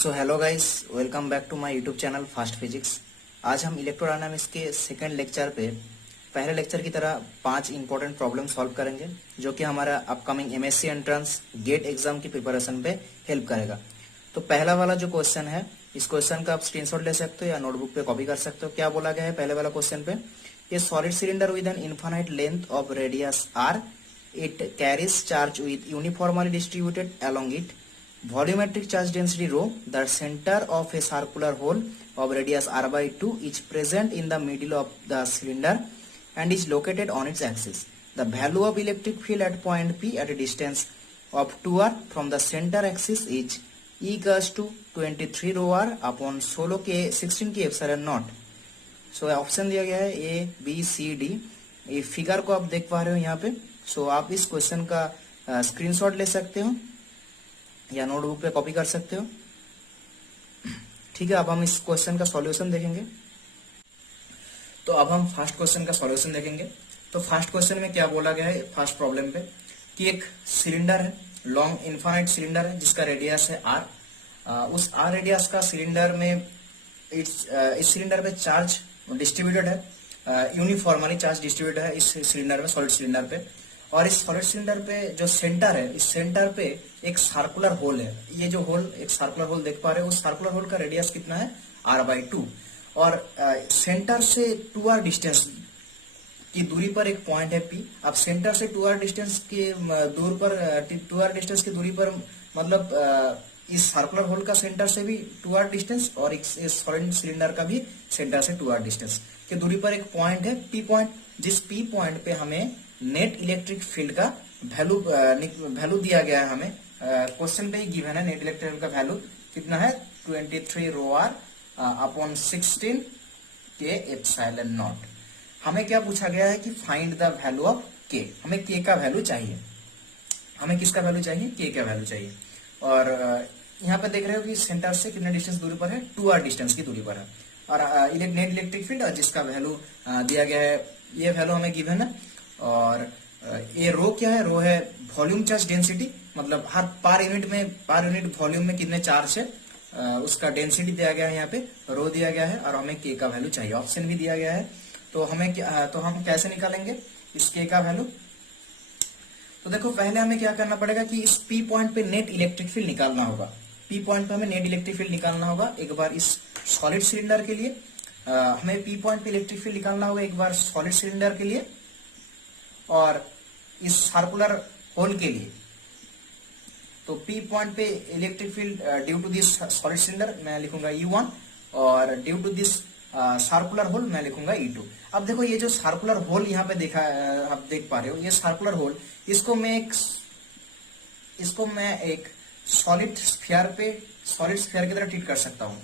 So hello guys, welcome back to my YouTube channel fast physics. आज हम electrodynamics के second lecture पे पहले लेक्चर की तरह 5 इंपॉर्टेंट प्रॉब्लम सॉल्व करेंगे, जो कि हमारा upcoming MSc entrance GATE exam की प्रिपरेशन पे हेल्प करेगा। तो पहला वाला जो क्वेश्चन है, इस क्वेश्चन का आप स्क्रीनशॉट ले सकते हो या नोटबुक पे कॉपी कर सकते हो। क्या बोला गया है पहले वाला क्वेश्चन पे? A solid cylinder with an infinite length of radius R, it carries charge with uniformly distributed along it volumetric charge density rho. The center of a circular hole of radius r by 2 is present in the middle of the cylinder and is located on its axis. The value of electric field at point P at a distance of 2r from the center axis is E equals to 23 rho r upon 16 k epsilon naught. So option दिया गया है A B C D. ये figure को आप देख पा रहे हो यहाँ पे। सो आप इस क्वेश्चन का स्क्रीनशॉट ले सकते हो या नोटबुक पे कॉपी कर सकते हो। ठीक है, अब हम इस क्वेश्चन का सॉल्यूशन देखेंगे। तो अब हम फर्स्ट क्वेश्चन का सॉल्यूशन देखेंगे। तो फर्स्ट क्वेश्चन में क्या बोला गया है फर्स्ट प्रॉब्लम पे कि एक सिलेंडर है, लॉन्ग इनफाइनाइट सिलेंडर है जिसका रेडियस है आर। उस आर रेडियस का सिलेंडर में इस सिलेंडर पे चार्ज डिस्ट्रीब्यूटेड है, यूनिफॉर्मली चार्ज डिस्ट्रीब्यूटेड है इस सिलेंडर में, सॉलिड सिलेंडर पे। और इस सॉलिड सिलेंडर पे जो सेंटर है, इस सेंटर पे एक सर्कुलर होल है। ये जो होल, एक सर्कुलर होल देख पा रहे हो, उस सर्कुलर होल का रेडियस कितना है? r/2। और सेंटर से 2r डिस्टेंस की दूरी पर एक पॉइंट है P। अब सेंटर से 2r डिस्टेंस की दूर पर 2r डिस्टेंस की दूरी पर मतलब इस सर्कुलर होल का सेंटर से भी 2r डिस्टेंस और इस सॉलिड सिलेंडर का भी सेंटर से 2r डिस्टेंस की दूरी पर एक पॉइंट है P पॉइंट। जिस P पॉइंट पे हमें नेट इलेक्ट्रिक फील्ड का वैल्यू दिया गया है। हमें क्वेश्चन पे ही गिवन है नेट इलेक्ट्रिक फील्ड का वैल्यू कितना है? 23 रो आर अपॉन 16 के एप्सिलॉन नॉट। हमें क्या पूछा गया है कि फाइंड द वैल्यू ऑफ के। हमें के का वैल्यू चाहिए। हमें किसका वैल्यू चाहिए? के का वैल्यू चाहिए। और यहाँ पे देख रहे हो कि सेंटर से कितने डिस्टेंस दूरी पर है? 2r डिस्टेंस की दूरी पर है। और नेट इलेक्ट्रिक फील्ड जिसका वैल्यू दिया गया है, ये वैल्यू हमें गिवन है। और ये रो क्या है? रो है वॉल्यूम चार्ज डेंसिटी, मतलब हर पर यूनिट वॉल्यूम में कितने चार्ज है उसका डेंसिटी दिया गया है, यहाँ पे रो दिया गया है। और हमें के का वैल्यू चाहिए, ऑप्शन भी दिया गया है। तो हम कैसे निकालेंगे इस के का वैल्यू? तो देखो, पहले हमें क्या करना पड़ेगा कि इस P पॉइंट पे नेट इलेक्ट्रिक फील्ड निकालना होगा। P पॉइंट पे हमें नेट इलेक्ट्रिक फील्ड निकालना होगा एक बार इस सॉलिड सिलेंडर के लिए। हमें P पॉइंट पे इलेक्ट्रिक फील्ड निकालना होगा एक बार सॉलिड सिलेंडर के लिए और इस सर्कुलर होल के लिए। तो P पॉइंट पे electric field due to this solid cylinder मैं लिखूंगा E1 और due to this circular hole मैं लिखूंगा E2। अब देखो, ये जो सर्कुलर होल यहाँ पे देखा आप देख पा रहे हो, ये सर्कुलर होल, इसको मैं एक सॉलिड स्फीयर की तरह ट्रीट कर सकता हूँ।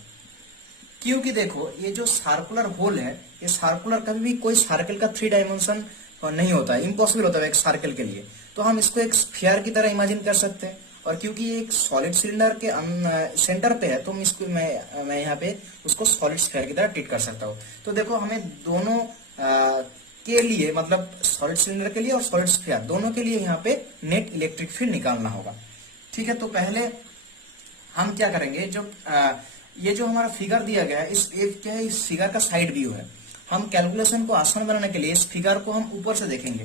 क्योंकि देखो, ये जो सर्कुलर होल है, ये सर्कुलर कभी भी कोई सर्कल का 3 डायमेंशन नहीं होता है, इम्पॉसिबल होता है एक सर्कल के लिए। तो हम इसको एक स्फीयर की तरह इमेजिन कर सकते हैं। और क्योंकि ये एक सॉलिड सिलेंडर के सेंटर पे है, तो मैं यहाँ पे उसको सॉलिड स्फीयर की तरह ट्रीट कर सकता हूँ। तो देखो, हमें दोनों के लिए, मतलब सॉलिड सिलेंडर के लिए और सॉलिड स्फीयर दोनों के लिए यहाँ पे नेट इलेक्ट्रिक फील्ड निकालना होगा। ठीक है, तो पहले हम क्या करेंगे, ये जो हमारा फिगर दिया गया है, इस फिगर का साइड व्यू है। हम कैलकुलेशन को आसान बनाने के लिए इस फिगर को हम ऊपर से देखेंगे।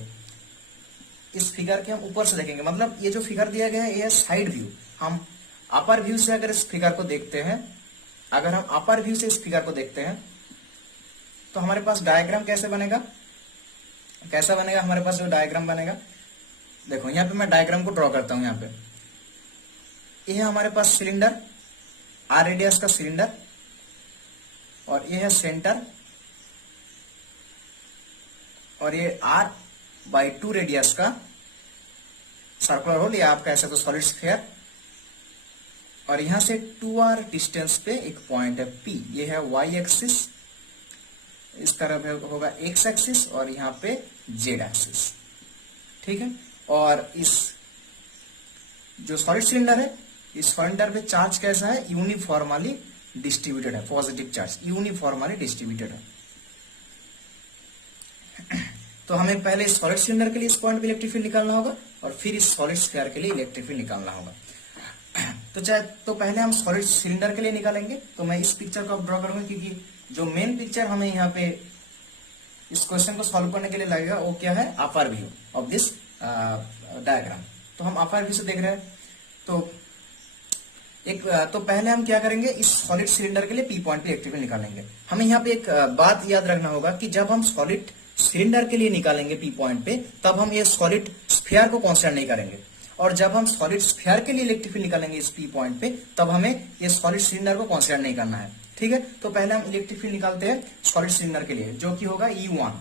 मतलब ये जो फिगर दिया गया है, ये साइड व्यू। हम अपर व्यू से अगर इस फिगर को देखते हैं, तो हमारे पास डायग्राम कैसा बनेगा? हमारे पास जो डायग्राम बनेगा, देखो यहाँ पे मैं डायग्राम को ड्रॉ करता हूं। यहाँ पे ये है हमारे पास सिलेंडर, आर रेडियस का सिलेंडर, और ये है सेंटर, और ये r/2 रेडियस का सर्कुलर होल, या आप कह सकते हो सॉलिड स्फीयर। और यहां से 2r डिस्टेंस पे एक पॉइंट है P। ये है y एक्सिस, इस तरफ होगा x एक्सिस, और यहाँ पे z एक्सिस। ठीक है, और इस जो सॉलिड सिलेंडर है, इस सिलेंडर पे चार्ज कैसा है? यूनिफॉर्मली डिस्ट्रीब्यूटेड है, पॉजिटिव चार्ज यूनिफॉर्मली डिस्ट्रीब्यूटेड है। तो हमें पहले सॉलिड सिलेंडर के लिए इस पॉइंट पे इलेक्ट्रिक फील्ड निकालना होगा और फिर इस सॉलिड स्फीयर के लिए इलेक्ट्रिक फील्ड निकालना होगा। तो पहले हम सॉलिड सिलेंडर के लिए निकालेंगे। तो मैं इस पिक्चर को ड्रॉ करूंगा, क्योंकि जो मेन पिक्चर हमें यहाँ पे इस क्वेश्चन को सॉल्व करने के लिए लगेगा वो क्या है, अपर व्यू ऑफ दिस डायग्राम। तो हम अपर व्यू से देख रहे हैं। तो पहले हम क्या करेंगे, इस सॉलिड सिलेंडर के लिए पी पॉइंट पे इलेक्ट्रिक फील्ड निकालेंगे। हमें यहाँ पे एक बात याद रखना होगा कि जब हम सॉलिड सिलेंडर के लिए निकालेंगे पी पॉइंट पे, तब हम ये सॉलिड स्फीयर को कंसीडर नहीं करेंगे। और जब हम सॉलिड स्फीयर के लिए इलेक्ट्रिक फील्ड निकालेंगे इस पी पॉइंट पे, तब हमें ये सॉलिड सिलेंडर को कंसीडर नहीं करना है। ठीक है, तो पहले हम इलेक्ट्रिक फील्ड निकालते हैं सॉलिड सिलेंडर के लिए, जो कि होगा E1।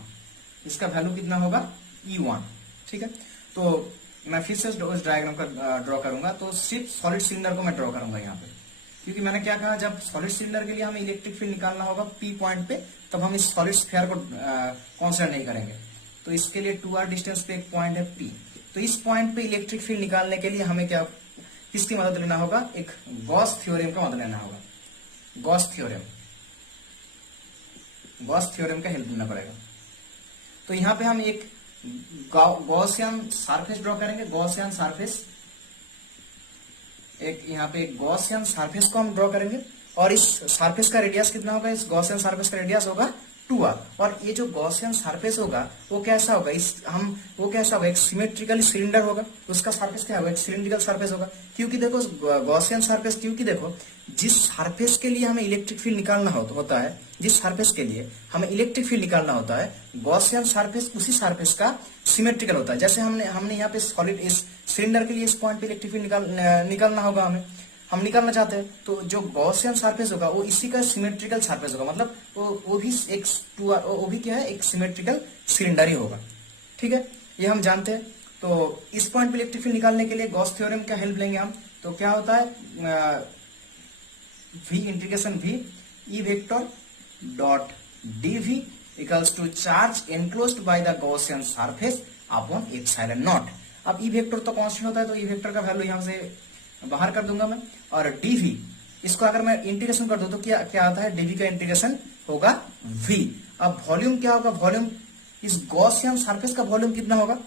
इसका वैल्यू कितना होगा, E1। ठीक है, तो मैं फिर से उस डायग्राम का ड्रॉ करूंगा। तो सिर्फ सॉलिड सिलेंडर को मैं ड्रॉ करूंगा यहाँ पे, क्योंकि मैंने क्या कहा, जब सॉलिड सिलेंडर के लिए हमें इलेक्ट्रिक फील्ड निकालना होगा पी पॉइंट पे, तब हम इस सॉलिड स्फीयर को कंसीडर नहीं करेंगे। तो इसके लिए 2r डिस्टेंस पे एक पॉइंट है P। तो इस पॉइंट पे इलेक्ट्रिक फील्ड निकालने के लिए हमें क्या, किसकी मदद लेना होगा, एक गॉस थ्योरम का मदद लेना होगा। गॉस थ्योरम का हेल्प लेना पड़ेगा। तो यहाँ पे हम एक गॉसियन सरफेस ड्रॉ करेंगे। गॉसियन सरफेस, एक यहाँ पे एक गॉसियन सरफेस को हम ड्रॉ करेंगे, और इस सरफेस का रेडियस कितना होगा, इस गॉसियन सरफेस का रेडियस होगा 2r। और ये जो गॉसियन सरफेस होगा वो कैसा होगा, एक सिमेट्रिकली सिलेंडर होगा। उसका सरफेस क्या होगा, एक सिलेंड्रिकल सरफेस होगा। क्योंकि देखो गॉसियन सरफेस, क्योंकि देखो जिस सरफेस के लिए हमें इलेक्ट्रिक फील्ड निकालना होता है, जिस सरफेस के लिए हमें इलेक्ट्रिक फील्ड निकालना होता है, गॉसियन सरफेस उसी सरफेस का सिमेट्रिकल होता है। जैसे हमने यहाँ पे सॉलिड इस सिलेंडर के लिए इस पॉइंट पे इलेक्ट्रिक फील्ड निकालना होगा, हम निकालना चाहते हैं, तो जो गॉसियन सरफेस होगा वो इसी का सिमेट्रिकल सरफेस होगा। मतलब वो भी क्या है, एक सिमेट्रिकल सिलेंडर ही होगा। ठीक है, ये हम जानते हैं। तो इस पॉइंट पे इलेक्ट्रिक फील्ड निकालने के लिए गॉस थ्योरम का हेल्प लेंगे हम। तो क्या होता है, v integration v E vector dot dv equals to charge enclosed by the Gaussian surface upon epsilon naught. अब E वेक्टर तो कांस्टेंट होता है, तो E वेक्टर का वैल्यू यहां से बाहर कर दूंगा मैं। और dv, इसको अगर मैं इंटीग्रेशन कर दूं तो क्या आता है, dv का इंटीग्रेशन होगा v। अब वॉल्यूम क्या होगा, वॉल्यूम इस गॉसियन सरफेस का वॉल्यूम कितना होगा,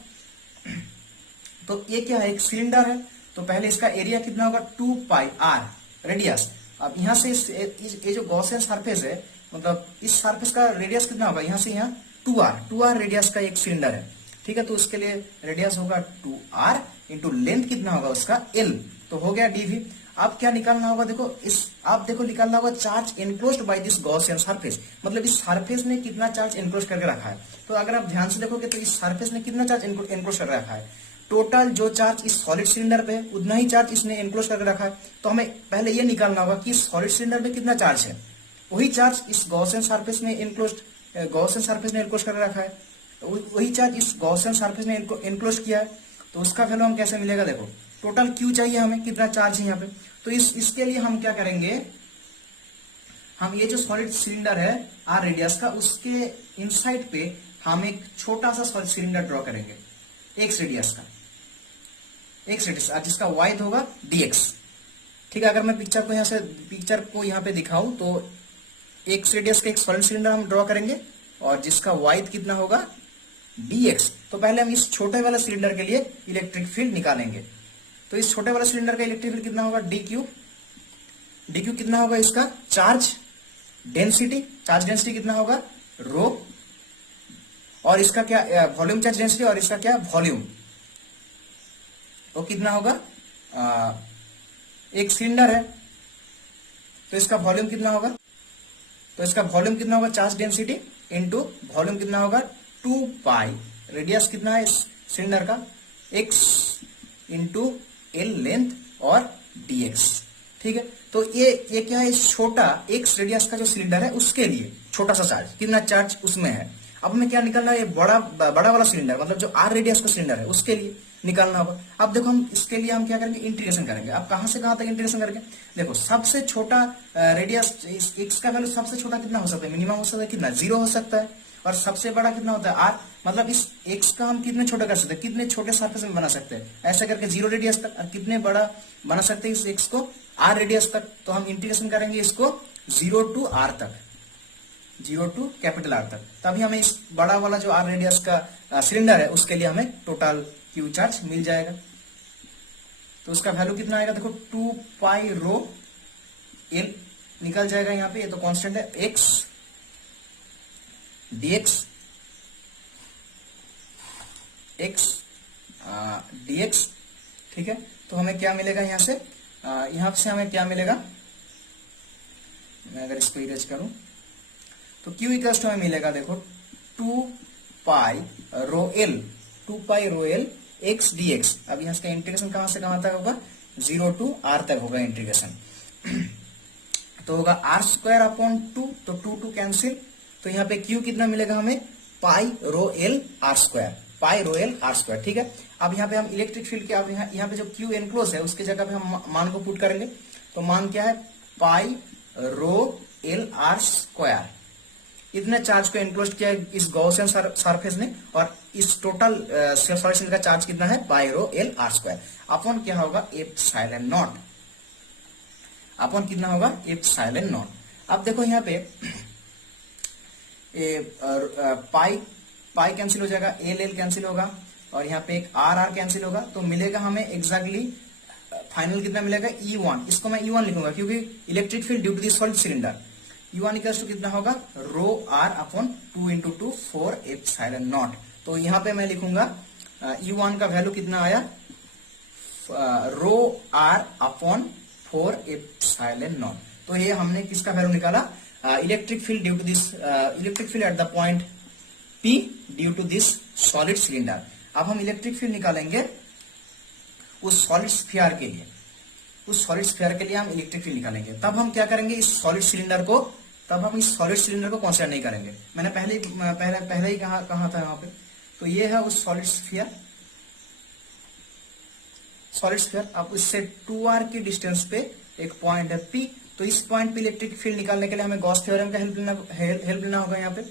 तो ये क्या है, एक सिलेंडर है। तो पहले इसका एरिया कितना होगा, 2πr रेडियस। अब यहाँ से ये जो गॉसियन सरफेस है, मतलब इस सरफेस का रेडियस कितना होगा, यहाँ से यहाँ 2r रेडियस का एक सिलेंडर है। ठीक है, तो उसके लिए रेडियस होगा 2r इंटू लेंथ कितना होगा उसका l। तो हो गया dv। अब क्या निकालना होगा, देखो निकालना होगा charge enclosed by this Gaussian surface. मतलब इस सरफेस ने कितना चार्ज एनक्लोज करके रखा है। तो अगर आप ध्यान से देखोगे तो इस सरफेस ने कितना चार्ज एनक्लोज करके रखा है, टोटल जो चार्ज इस सॉलिड सिलेंडर पे है उतना ही चार्ज इसने एनक्लोज करके रखा है। तो हमें पहले ये निकालना होगा कि सॉलिड सिलेंडर में कितना चार्ज है, वही चार्ज इस गॉसियन सरफेस ने एनक्लोज करके रखा है, वही चार्ज इस गॉसियन सरफेस ने एनक्लोज किया है। तो उसका वैल्यू हम कैसे मिलेगा, देखो टोटल क्यू चाहिए हमें, कितना चार्ज है यहाँ पे। तो इसके लिए हम क्या करेंगे, हम ये जो सॉलिड सिलेंडर है r रेडियस का, उसके इनसाइड पे हम एक छोटा सा सॉलिड सिलेंडर ड्रॉ करेंगे x रेडियस का, जिसका वाइड होगा dx। ठीक है, अगर मैं पिक्चर को यहाँ पे दिखाऊं तो x रेडियस का एक सॉलिड सिलेंडर हम ड्रॉ करेंगे, और जिसका वाइड कितना होगा dx। तो पहले हम इस छोटे वाले सिलेंडर के लिए इलेक्ट्रिक फील्ड निकालेंगे। तो इस छोटे वाले सिलेंडर का इलेक्ट्रिक फील्ड कितना होगा, dq कितना होगा, इसका चार्ज डेंसिटी कितना होगा रो, और इसका क्या वॉल्यूम चार्ज डेंसिटी, और इसका क्या वॉल्यूम, वो कितना होगा, एक सिलेंडर है तो इसका वॉल्यूम कितना होगा, चार्ज डेंसिटी इंटू वॉल्यूम कितना होगा 2π, रेडियस कितना है इस सिलेंडर का x इंटू l लेंथ और dx। ठीक है, तो ये क्या है, छोटा x रेडियस का जो सिलेंडर है उसके लिए छोटा सा चार्ज, कितना चार्ज उसमें है। अब हमें क्या निकालना है, बड़ा वाला सिलेंडर, मतलब जो r रेडियस का सिलेंडर है उसके लिए निकालना होगा। अब देखो हम इसके लिए हम क्या करेंगे, इंटीग्रेशन करेंगे। अब कहां से कहां तक इंटीग्रेशन करेंगे, देखो सबसे छोटा रेडियस x का वैल्यू सबसे छोटा कितना हो सकता है, मिनिमम हो सकता है कितना, 0 हो सकता है। और सबसे बड़ा कितना होता है r, मतलब इस x का हम कितने छोटे कर सकते हैं, कितने छोटे सरफेस में बना सकते हैं, ऐसा करके 0 रेडियस तक। और कितने बड़ा बना सकते हैं इस x को, r रेडियस तक। तो हम इंटीग्रेशन करेंगे इसको 0 टू r तक, 0 टू कैपिटल R तक। तभी हमें इस बड़ा वाला जो r रेडियस का सिलेंडर है उसके लिए हमें टोटल Q चार्ज मिल जाएगा। तो उसका वैल्यू कितना आएगा, देखो 2 पाई रो एल निकल जाएगा यहाँ पे, ये तो कांस्टेंट है, एक्स डीएक्स एक्स डीएक्स, ठीक है। तो हमें क्या मिलेगा यहाँ से हमें क्या मिलेगा, मैं अगर इसको इरेज करूं तो Q इक्वल्स टू हमें मिलेगा, देखो 2 pi rho l x d x. अब यहाँ इसका इंटीग्रेशन कहां से कहां तक होगा, 0 टू r तक होगा इंटीग्रेशन। तो होगा r² अपॉन 2, तो 2 कैंसिल, तो यहाँ पे Q कितना मिलेगा हमें, पाई रो एल r², ठीक है। अब यहाँ पे हम इलेक्ट्रिक फील्ड के, अब यहाँ पे जो Q एनक्लोज है उसके जगह पे हम मान को पुट करेंगे, तो मान क्या है, पाई रो एल r²। इतने चार्ज को एनक्लोज किया है इस गॉसियन सरफेस ने, और इस टोटल सॉल्यूशन का चार्ज कितना है, पाई रो एल r²। अपॉन क्या होगा, एप्सिलॉन नॉट, अपॉन कितना होगा, एप्सिलॉन नॉट। अब देखो यहाँ पे पाई कैंसिल हो जाएगा, एल कैंसिल होगा, और यहाँ पे एक आर कैंसिल होगा, तो मिलेगा हमें एग्जैक्टली फाइनल कितना मिलेगा, E1। इसको मैं E1 लिखूंगा क्योंकि electric field due to this solid cylinder, E1 equals to कितना होगा, rho are upon 2 into 2 4 epsilon not. तो यहाँ पे मैं लिखूंगा E1 का वैल्यू कितना आया, rho are upon 4 epsilon not. तो ये हमने किसका वैल्यू निकाला, electric field due to this electric field at the point P due to this solid cylinder. अब हम इलेक्ट्रिक फील्ड निकालेंगे उस सॉलिड स्फीयर के लिए, हम इलेक्ट्रिक फील्ड निकालेंगे। तब हम क्या करेंगे, इस सॉलिड सिलेंडर को कंसीडर नहीं करेंगे। मैंने पहले ही कहा था यहाँ पे, तो ये है उस सॉलिड स्फीयर। अब इससे 2r की डिस्टेंस पे एक पॉइंट है P, तो इस पॉइंट पे इलेक्ट्रिक फील्ड निकालने के लिए हमें गॉस थ्योरम का हेल्प लेना होगा यहाँ पे।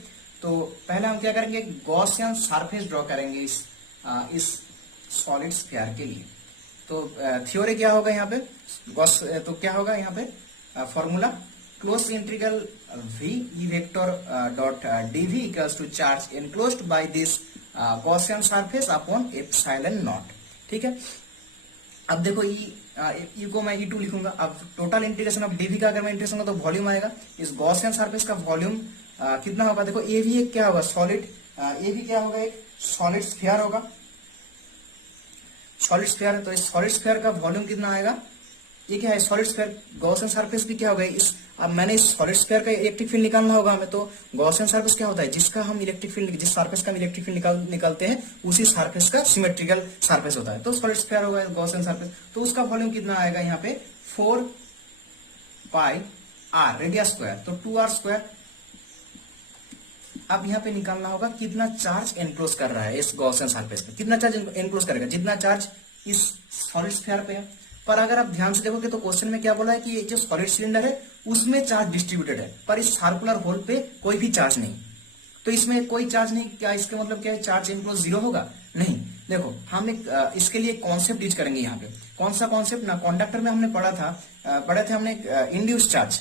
तो पहले हम क्या करेंगे, गॉसियन सरफेस ड्रॉ करेंगे इस सॉलिड स्फीयर के लिए। तो थ्योरी क्या होगा यहाँ पे, तो क्या होगा यहाँ पे formula, close integral v e vector dot dv equals to charge enclosed by this Gaussian surface upon epsilon naught, ठीक है। अब देखो ई को मैं E2 लिखूंगा। अब टोटल इंटीग्रेशन ऑफ dv का अगर मैं इंटीग्रेशन तो वॉल्यूम आएगा, इस गॉसियन सरफेस का वॉल्यूम कितना होगा, देखो ए भी एक क्या होगा, सॉलिड, ए भी क्या होगा, एक सॉलिड स्फीयर होगा, सॉलिड स्फीयर। तो इस सॉलिड स्फीयर का वॉल्यूम कितना आएगा, ये क्या है, सॉलिड स्फीयर। गॉसियन सरफेस भी क्या होगा, अब मैंने इस सॉलिड स्फीयर का इलेक्ट्रिक फील्ड निकालना होगा हमें। तो गॉसियन सरफेस क्या होता है, जिसका हम इलेक्ट्रिक फील्ड, जिस सरफेस का हम इलेक्ट्रिक फील्ड निकालते हैं उसी सरफेस का सिमेट्रिकल सरफेस होता है। तो सॉलिड स्फीयर होगा गॉसियन सरफेस, तो उसका वॉल्यूम कितना आएगा यहाँ पे, 4 पाई r रेडियस स्क्वायर, तो 2r²। अब यहाँ पे निकालना होगा कितना चार्ज एनक्लोज कर रहा है इस गॉसियन सरफेस पे, कितना चार्ज एनक्लोज करेगा, जितना चार्ज इस सॉलिड स्फीयर पे है। पर अगर आप ध्यान से देखोगे तो क्वेश्चन में क्या बोला है कि जो सॉलिड सिलेंडर है उसमें चार्ज डिस्ट्रीब्यूटेड है, पर इस सर्कुलर होल पे कोई भी चार्ज नहीं। तो इसमें कोई चार्ज नहीं, क्या इसके मतलब क्या है, चार्ज इनक्लोज 0 होगा, नहीं। देखो हम इसके लिए कॉन्सेप्ट यूज करेंगे यहाँ पे। कौन सा कॉन्सेप्ट ना, कंडक्टर में हमने पढ़े थे हमने इंड्यूस चार्ज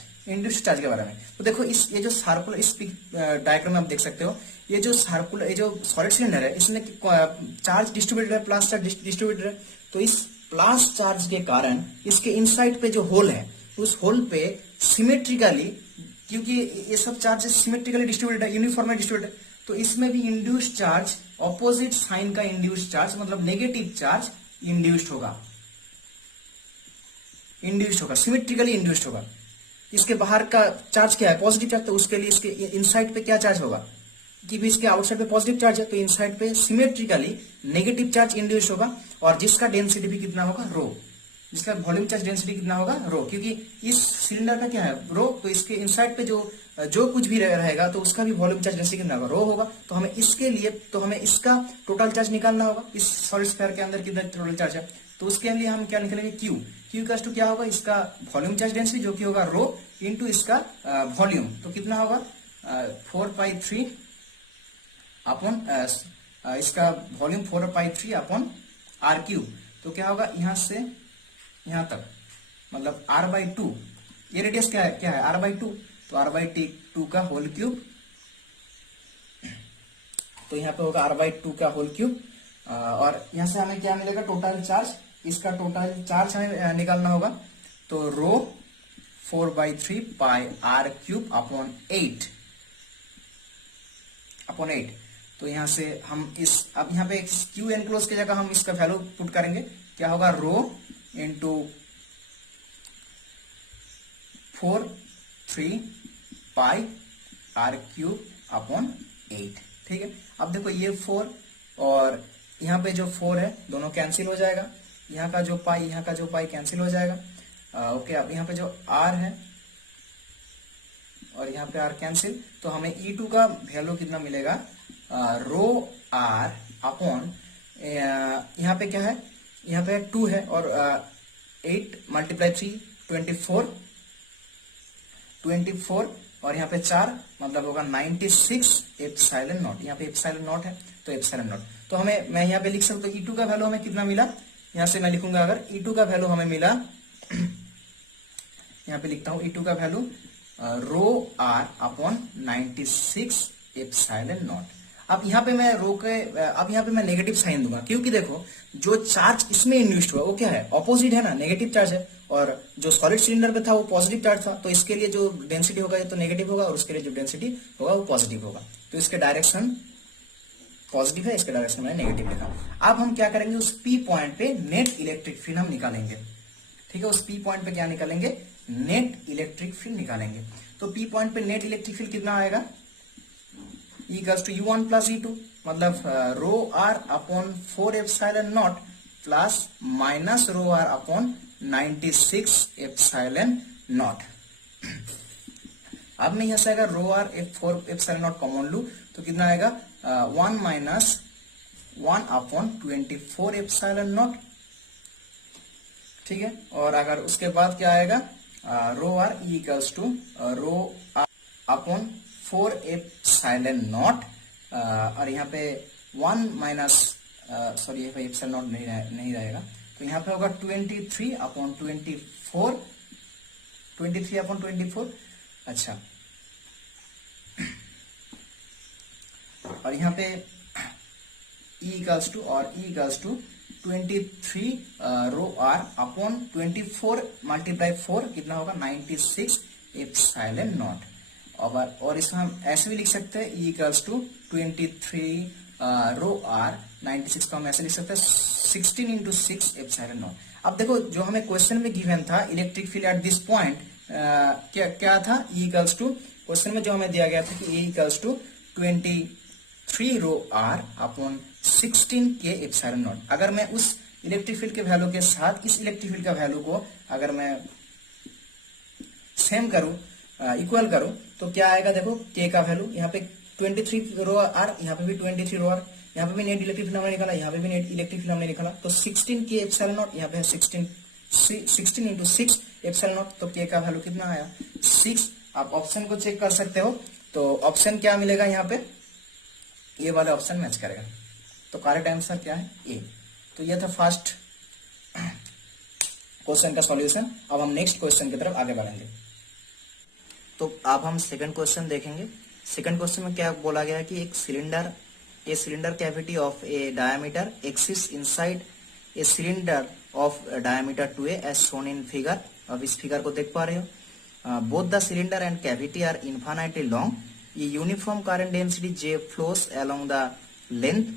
के बारे में। तो देखो ये जो सर्कुलर, इस डायग्राम में आप देख सकते हो, ये जो सॉलिड सिलेंडर है इसमें चार्ज डिस्ट्रीब्यूटेड है, प्लस चार्ज डिस्ट्रीब्यूटेड है। तो इस प्लस चार्ज के कारण इसके इनसाइड पे जो होल है, उस होल पे सिमेट्रिकली, क्योंकि ये सब चार्जेस सिमेट्रिकली डिस्ट्रीब्यूटेड है, यूनिफॉर्मली डिस्ट्रीब्यूटेड है, तो इसमें भी इंड्यूस्ड चार्ज, ऑपोजिट साइन का इंड्यूस्ड चार्ज, मतलब नेगेटिव चार्ज इंड्यूस्ड होगा, सिमेट्रिकली इंड्यूस्ड होगा। इसके बाहर का चार्ज क्या है, पॉजिटिव चार्ज, तो उसके लिए इसके इनसाइड पे क्या चार्ज होगा, कि भी इसके आउटसाइड पे पॉजिटिव चार्ज है, तो इनसाइड पे सिमेट्रिकली नेगेटिव चार्ज इंड्यूस होगा, और जिसका डेंसिटी भी कितना होगा, रो, जिसका वॉल्यूम चार्ज डेंसिटी कितना होगा, रो, क्योंकि इस सिलेंडर का क्या है, रो, तो इसके इनसाइड पे जो कुछ भी रहेगा तो उसका भी वॉल्यूम चार्ज डेंसिटी कितना होगा, रो होगा। तो हमें इसके लिए, तो हमें इसका टोटल चार्ज निकालना होगा, इस सॉलिड स्फीयर के अंदर कितना टोटल चार्ज है। तो उसके लिए हम क्या निकालेंगे, क्यू का क्या होगा, इसका वॉल्यूम चार्ज डेंसिटी जो कि होगा रो इंटू इसका वॉल्यूम, तो कितना होगा 4/3 अपॉन इसका वॉल्यूम 4/3 अपॉन r³। तो क्या होगा, यहां से यहां तक, मतलब r/2, ये रेडियस क्या है r/2, तो r/2 का होल क्यूब, तो यहाँ पे होगा r/2 का होल क्यूब। और यहां से हमें क्या मिलेगा, टोटल चार्ज इसका टोटल चार्ज हमें निकालना होगा। तो रो 4/3 पाई r क्यूब अपॉन 8 तो यहां से हम अब यहाँ पे क्यू एनक्लोज की जगह हम इसका वैल्यू पुट करेंगे। क्या होगा, रो इंटू 4/3 पाई r क्यूब अपॉन 8। ठीक है, अब देखो ये 4 और यहाँ पे जो 4 है दोनों कैंसिल हो जाएगा, यहाँ का जो पाई कैंसिल हो जाएगा। ओके, अब यहाँ पे जो r है और यहाँ पे r कैंसिल, तो हमें E2 का वैल्यू कितना मिलेगा, रो r अपॉन यहाँ पे क्या है, यहाँ पे 2 है और 8 × 3 24 और यहाँ पे 4 मतलब होगा 96 एप्सिलॉन नॉट। यहाँ पे एप्सिलॉन नॉट है तो एप्सिलॉन नॉट। तो हमें, मैं यहाँ पे लिख सकता हूँ E2 का वैल्यू हमें कितना मिला, यहाँ से मैं लिखूंगा अगर E2 का वैल्यू हमें मिला, यहाँ पे लिखता हूँ E2 का value rho r upon 96 epsilon naught. अब यहाँ पे मैं अब यहाँ पे मैं नेगेटिव साइन दूंगा, क्योंकि देखो जो चार्ज इसमें इंड्यूस्ड हुआ वो क्या है, ऑपोजिट है ना, नेगेटिव चार्ज है, और जो सॉलिड सिलेंडर पे था वो पॉजिटिव चार्ज था, तो इसके लिए जो डेंसिटी होगा ये तो नेगेटिव होगा और उसके लिए जो डेंसिटी होगा वो पॉजिटिव होगा। तो इसके डायरेक्शन पॉजिटिव है, इसके डायरेक्शन में नेगेटिव लिखा। अब हम क्या करेंगे, उस पी पॉइंट पे नेट इलेक्ट्रिक फील्ड हम निकालेंगे। ठीक है, उस पी पॉइंट पे क्या निकालेंगे, नेट इलेक्ट्रिक फील्ड निकालेंगे। तो पी पॉइंट पे नेट इलेक्ट्रिक फील्ड कितना आएगा, equals to U1 plus E2, मतलब rho r upon 4 epsilon naught plus minus rho r upon 96 epsilon naught. अब मैं यहां से अगर rho r 4 epsilon naught common लू तो कितना आएगा, 1 माइनस 1 अपॉन 24 एप्सिलॉन नॉट। ठीक है, और अगर उसके बाद क्या आएगा, rho r equals to rho r upon 4 epsilon naught, और यहाँ पे 1 माइनस सॉरी यहाँ पे एप्सिलॉन नॉट नहीं रहेगा, तो यहाँ पे होगा 23 अपॉन 24। अच्छा, और यहाँ पे E equals to 23 rho r upon 24 multiply 4 कितना होगा, 96 एप्सिलॉन नॉट। और इसमें हम ऐसे भी लिख सकते हैं, E equals to 23 rho r 96 को हम ऐसे लिख सकते हैं 16 इंटू 6 एप्सिलॉन नॉट। अब देखो जो हमें क्वेश्चन में गिवन था electric field at this point, क्या था, E इक्वल्स टू, क्वेश्चन में जो हमें दिया गया था कि E equals to 23 rho r upon 16 के एप्सिलॉन नॉट। अगर मैं उस इलेक्ट्रिक फील्ड के वैल्यू के साथ इस इलेक्ट्रिक फील्ड का वैल्यू को अगर मैं सेम करूं, इक्वल करूं, तो क्या आएगा, देखो k का वैल्यू यहाँ पे 23 रो r, यहाँ पे भी 23 रो r, यहाँ पे भी नेट इलेक्ट्रिक फील्ड हमने निकाला, यहाँ पे भी नेट इलेक्ट्रिक फील्ड हमने निकाला, तो 16 के एप्सिलॉन नॉट, यहाँ पे है 16 इंटू 6 एप्सिलॉन नॉट, तो k का वैल्यू कितना आया, 6। आप ऑप्शन को चेक कर सकते हो, तो ऑप्शन क्या मिलेगा, यहाँ पे ए वाला ऑप्शन मैच करेगा, तो करेक्ट आंसर क्या है, ए। तो यह था फर्स्ट क्वेश्चन का सॉल्यूशन। अब हम नेक्स्ट क्वेश्चन की तरफ आगे बढ़ेंगे। तो अब हम सेकंड क्वेश्चन देखेंगे। सेकंड क्वेश्चन में क्या बोला गया है कि एक cylinder cavity of a diameter exist inside a cylinder of diameter 2a as shown in figure. अब इस फिगर को देख पा रहे हो, both the cylinder and cavity are infinitely long, a uniform current density J flows along the length.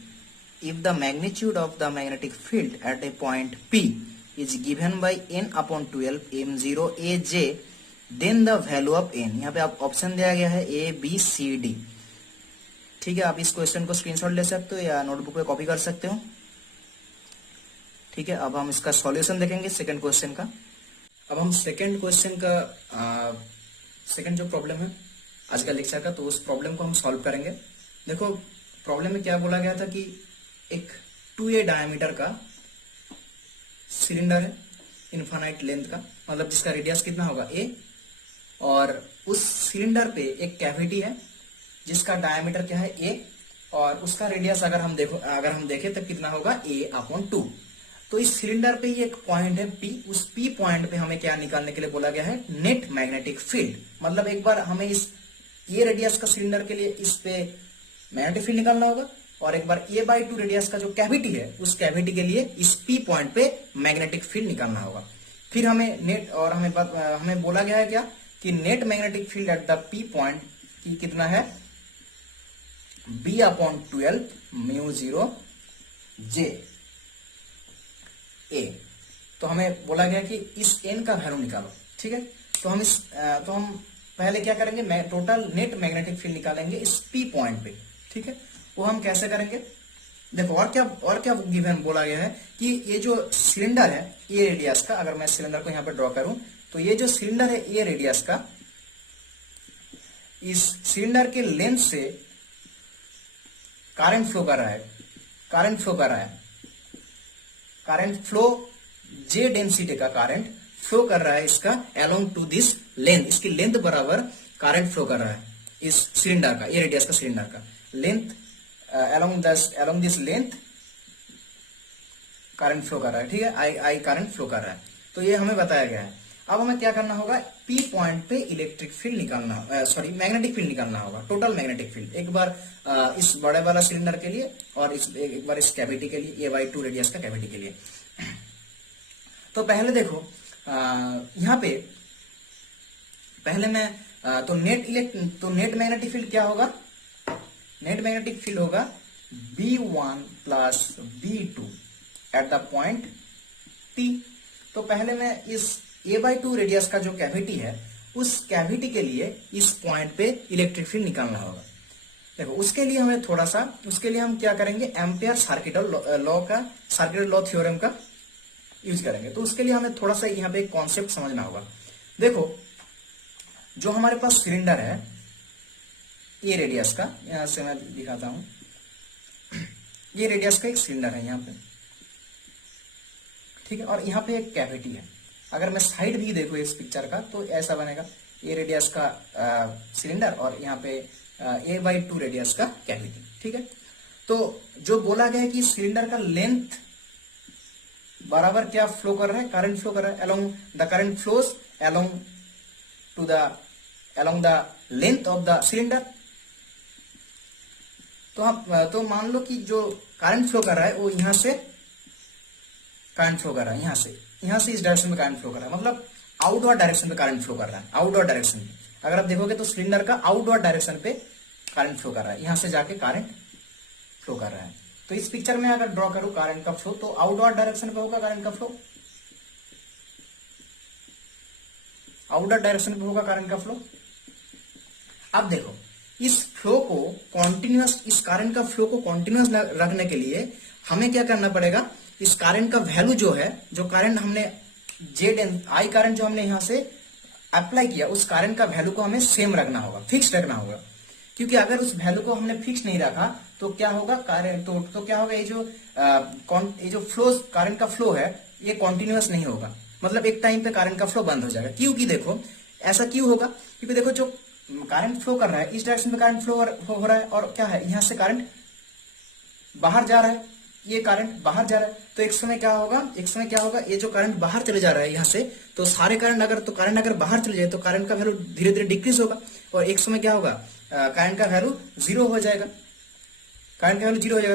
If the magnitude of the magnetic field at a point P is given by n upon 12 m0 aj, then the value of n, यहाँ पे आप option दिया गया है A B C D। ठीक है, आप इस क्वेश्चन को स्क्रीनशॉट ले सकते हो या नोटबुक पे कॉपी कर सकते हो। ठीक है, अब हम इसका सॉल्यूशन देखेंगे सेकंड क्वेश्चन का। अब हम सेकंड क्वेश्चन का सेकंड जो प्रॉब्लम है आज का लेक्चर का, तो उस प्रॉब्लम को हम सॉल्व करेंगे। देखो प्रॉब्लम में क्या बोला गया था कि एक 2a डायमीटर का सिलेंडर है इनफाइनाइट लेंथ का, मतलब जिसका रेडियस कितना होगा a, और उस सिलेंडर पे एक कैविटी है जिसका डायमीटर क्या है a, और उसका रेडियस अगर हम देखें तो कितना होगा a/2। तो इस सिलेंडर पे ये एक पॉइंट है P, उस P पॉइंट पे हमें क्या निकालने के लिए बोला गया है, नेट मैग्नेटिक फील्ड। मतलब एक बार हमें इस ये रेडियस का सिलेंडर के लिए इस पे मैग्नेटिक फील्ड निकालना होगा, और एक बार a/2 रेडियस का जो कैविटी है उस कैविटी के लिए इस P पॉइंट पे मैग्नेटिक फील्ड निकालना होगा। फिर हमें नेट और हमें बोला गया है क्या कि net magnetic field at the P point की कितना है B/12 μ0 J A। तो हमें बोला गया कि इस n का वैल्यू निकालो, ठीक है। तो हम पहले क्या करेंगे, टोटल नेट मैग्नेटिक फील्ड निकालेंगे इस P पॉइंट पे, ठीक है। वो हम कैसे करेंगे, देखो और क्या गिवन बोला गया है कि ये जो सिलेंडर है ए रेडियस का, अगर मैं सिलेंडर को यहाँ पे ड्रॉ करूं तो ये जो सिलेंडर है ए रेडियस का, इस सिलेंडर के लेंथ से करंट फ्लो कर रहा है, करंट फ्लो जे डेंसिटी का करंट फ्लो कर रहा है इसका अलोंग टू दिस लेंथ, इसकी लेंथ बराबर करंट फ्लो कर रहा है इस सिलेंडर का, ए रेडियस का सिलेंडर का length along this length current flow कर रहा है, ठीक है। आई करंट फ्लो कर रहा है, तो ये हमें बताया गया है। अब हमें क्या करना होगा, P पॉइंट पे इलेक्ट्रिक फील्ड निकालना, मैग्नेटिक फील्ड निकालना होगा, टोटल मैग्नेटिक फील्ड, एक बार इस बड़े वाला सिलेंडर के लिए और एक बार इस कैविटी के लिए, a/2 रेडियस का कैविटी के लिए। तो पहले देखो यहाँ पे पहले मैं तो नेट मैग्नेटिक फील्ड क्या होगा, नेट मैग्नेटिक फील्ड होगा B1 plus B2 eight the point P। तो पहले मैं इस a/2 रेडियस का जो कैविटी है उस कैविटी के लिए इस पॉइंट पे इलेक्ट्रिक फील्ड निकालना होगा। देखो उसके लिए हम क्या करेंगे, एम्पियर सर्किट लॉ थ्योरम का यूज करेंगे। तो उसके लिए हमें थोड़ा सा यहाँ पे एक कॉन्सेप्ट समझना होगा। देखो जो हमारे पास सिलेंडर है ये रेडियस का, यहां से मैं दिखाता हूं, ये रेडियस का एक सिलेंडर है यहाँ पे, ठीक है। और यहाँ पे एक कैविटी है। अगर मैं साइड भी देखूं इस पिक्चर का तो ऐसा बनेगा, ये रेडियस का सिलेंडर और यहाँ पे a/2 रेडियस का कैविटी, ठीक है। तो जो बोला गया है कि सिलेंडर का लेंथ बराबर क्या फ्लो कर रहा है, करंट फ्लो कर रहा है, along the current flows along the length of the cylinder. तो मान लो कि जो करंट फ्लो कर रहा है वो यहां से करंट फ्लो कर रहा है, यहां से इस डायरेक्शन में करंट फ्लो कर रहा है, मतलब आउटवर्ड डायरेक्शन पे करंट फ्लो कर रहा है, आउटवर्ड डायरेक्शन में। अगर आप देखोगे तो सिलेंडर का आउटवर्ड डायरेक्शन पे करंट फ्लो कर रहा है, यहां से जाके करंट फ्लो कर रहा है। तो इस पिक्चर में अगर ड्रॉ करूं करंट का फ्लो, तो आउटवर्ड डायरेक्शन पे होगा करंट का फ्लो, आउटवर्ड डायरेक्शन पे होगा करंट का फ्लो। अब देखो इस करंट का फ्लो को कॉन्टिन्यूअस रखने के लिए हमें क्या करना पड़ेगा, इस करंट का वैल्यू जो है, जो करंट हमने आई करंट जो हमने यहां से अप्लाई किया, उस करंट का वैल्यू को हमें सेम रखना होगा, फिक्स रखना होगा। क्योंकि अगर उस वैल्यू को हमने फिक्स नहीं रखा तो क्या होगा, तो क्या होगा, ये जो फ्लो करंट का फ्लो है ये कॉन्टिन्यूअस नहीं होगा, मतलब एक टाइम पे करंट का फ्लो बंद हो जाएगा। क्योंकि देखो ऐसा क्यों होगा, क्योंकि देखो जो करंट फ्लो कर रहा है इस डायरेक्शन में करंट फ्लो हो रहा है, और क्या है, यहां से करंट बाहर जा रहा है, ये करंट बाहर जा रहा है। तो एक समय क्या होगा, ये जो करंट बाहर चले जा रहा है यहाँ से, तो सारे करंट अगर बाहर चले जाए तो करंट का वैल्यू धीरे धीरे डिक्रीज होगा, और एक समय क्या होगा, करंट का वैल्यू जीरो हो जाएगा,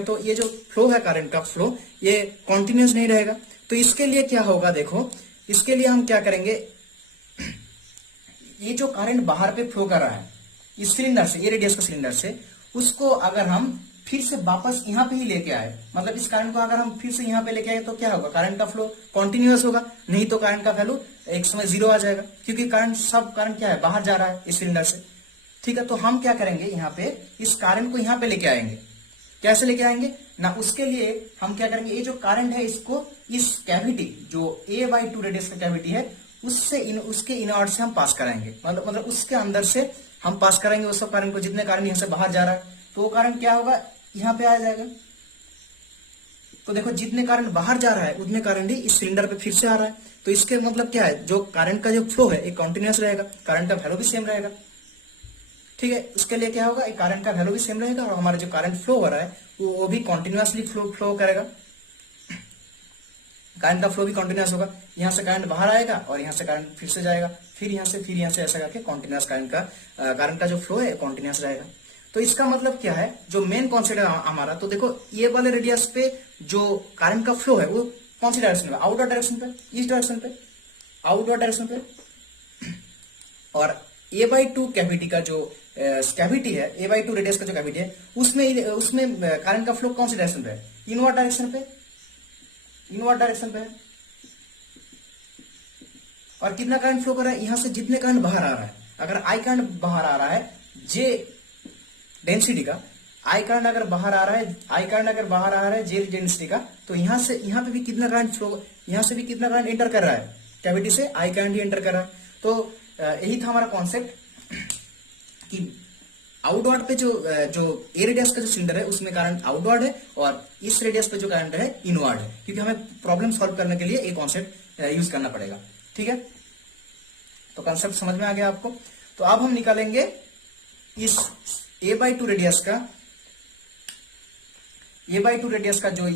तो ये जो फ्लो है करंट का फ्लो ये कॉन्टिन्यूस नहीं रहेगा। तो इसके लिए क्या होगा, देखो इसके लिए हम क्या करेंगे, ये जो करंट बाहर पे फ्लो कर रहा है इस सिलेंडर से, ये रेडियस का सिलेंडर से, उसको अगर हम फिर से वापस यहाँ पे ही लेके आए, मतलब इस करंट को अगर हम फिर से यहाँ पे लेके आए तो क्या होगा, करंट का फ्लो कॉन्टिन्यूअस होगा, नहीं तो करंट का वैल्यू एक समय जीरो आ जाएगा, क्योंकि करंट क्या है, बाहर जा रहा है इस सिलेंडर से, ठीक है। तो हम क्या करेंगे, यहाँ पे इस करंट को यहाँ पे लेके आएंगे। कैसे लेके आएंगे ना, उसके लिए हम क्या करेंगे, ये जो करंट है इसको इस कैविटी जो a/2 रेडियस का कैविटी है उसके इनवर्ट से हम पास कराएंगे, मतलब उसके अंदर से हम पास करेंगे उस करंट को, जितने करंट यहां से बाहर जा रहा है तो वो करंट क्या होगा, यहां पे आ जाएगा। तो देखो जितने करंट बाहर जा रहा है उतने करंट ही इस सिलेंडर पे फिर से आ रहा है, तो इसके मतलब क्या है, जो करंट का जो फ्लो है एक कॉन्टिन्यूअस रहेगा, करंट का वैल्यू भी सेम रहेगा, ठीक है। इसके लिए क्या होगा, करंट का वैल्यू भी सेम रहेगा और हमारा जो करंट फ्लो हो रहा है वो भी कॉन्टिन्यूअसली फ्लो करेगा, करंट का फ्लो भी कॉन्टिन्यूअस होगा। यहां से करंट बाहर आएगा और यहां से करंट फिर से जाएगा, फिर यहां से ऐसा करके कॉन्टिन्यूअस करंट का जो फ्लो है कॉन्टिन्यूअस रहेगा। तो इसका मतलब क्या है, जो मेन कॉन्सेप्ट है हमारा, तो देखो ये वाले रेडियस पे जो करंट का फ्लो है वो कौन सी डायरेक्शन में, आउटवर्ड डायरेक्शन पे, इस डायरेक्शन पे, आउटवर्ड डायरेक्शन पे। और a/2 कैविटी का जो कैविटी है, a/2 रेडियस का जो कैविटी है, उसमें उसमें करंट का फ्लो कौन सी डायरेक्शन पे है, इनवर्ड डायरेक्शन पे, इनवर्ड डायरेक्शन पे है। और कितना करंट फ्लो कर रहा है, यहां से जितने करंट बाहर आ रहा है, अगर आई करंट बाहर आ रहा है जे डेंसिटी का, आई करंट अगर बाहर आ रहा है, आई करंट अगर बाहर आ रहा है जे डेंसिटी का, तो यहां से यहां पे भी कितना करंट फ्लो, यहां से भी कितना करंट एंटर कर रहा है, कैविटी से आई करंट ही एंटर कर रहा है। तो यही था हमारा कॉन्सेप्ट कि आउटवर्ड पे जो ए रेडियस का जो सिलेंडर है उसमें करंट आउटवर्ड है, और इस रेडियस पे जो करंट है इनवर्ड है, क्योंकि हमें प्रॉब्लम सॉल्व करने के लिए ये कॉन्सेप्ट यूज करना पड़ेगा। ठीक है, तो कॉन्सेप्ट समझ में आ गया आपको। तो अब हम निकालेंगे इस a/2 रेडियस का, a/2 रेडियस का जो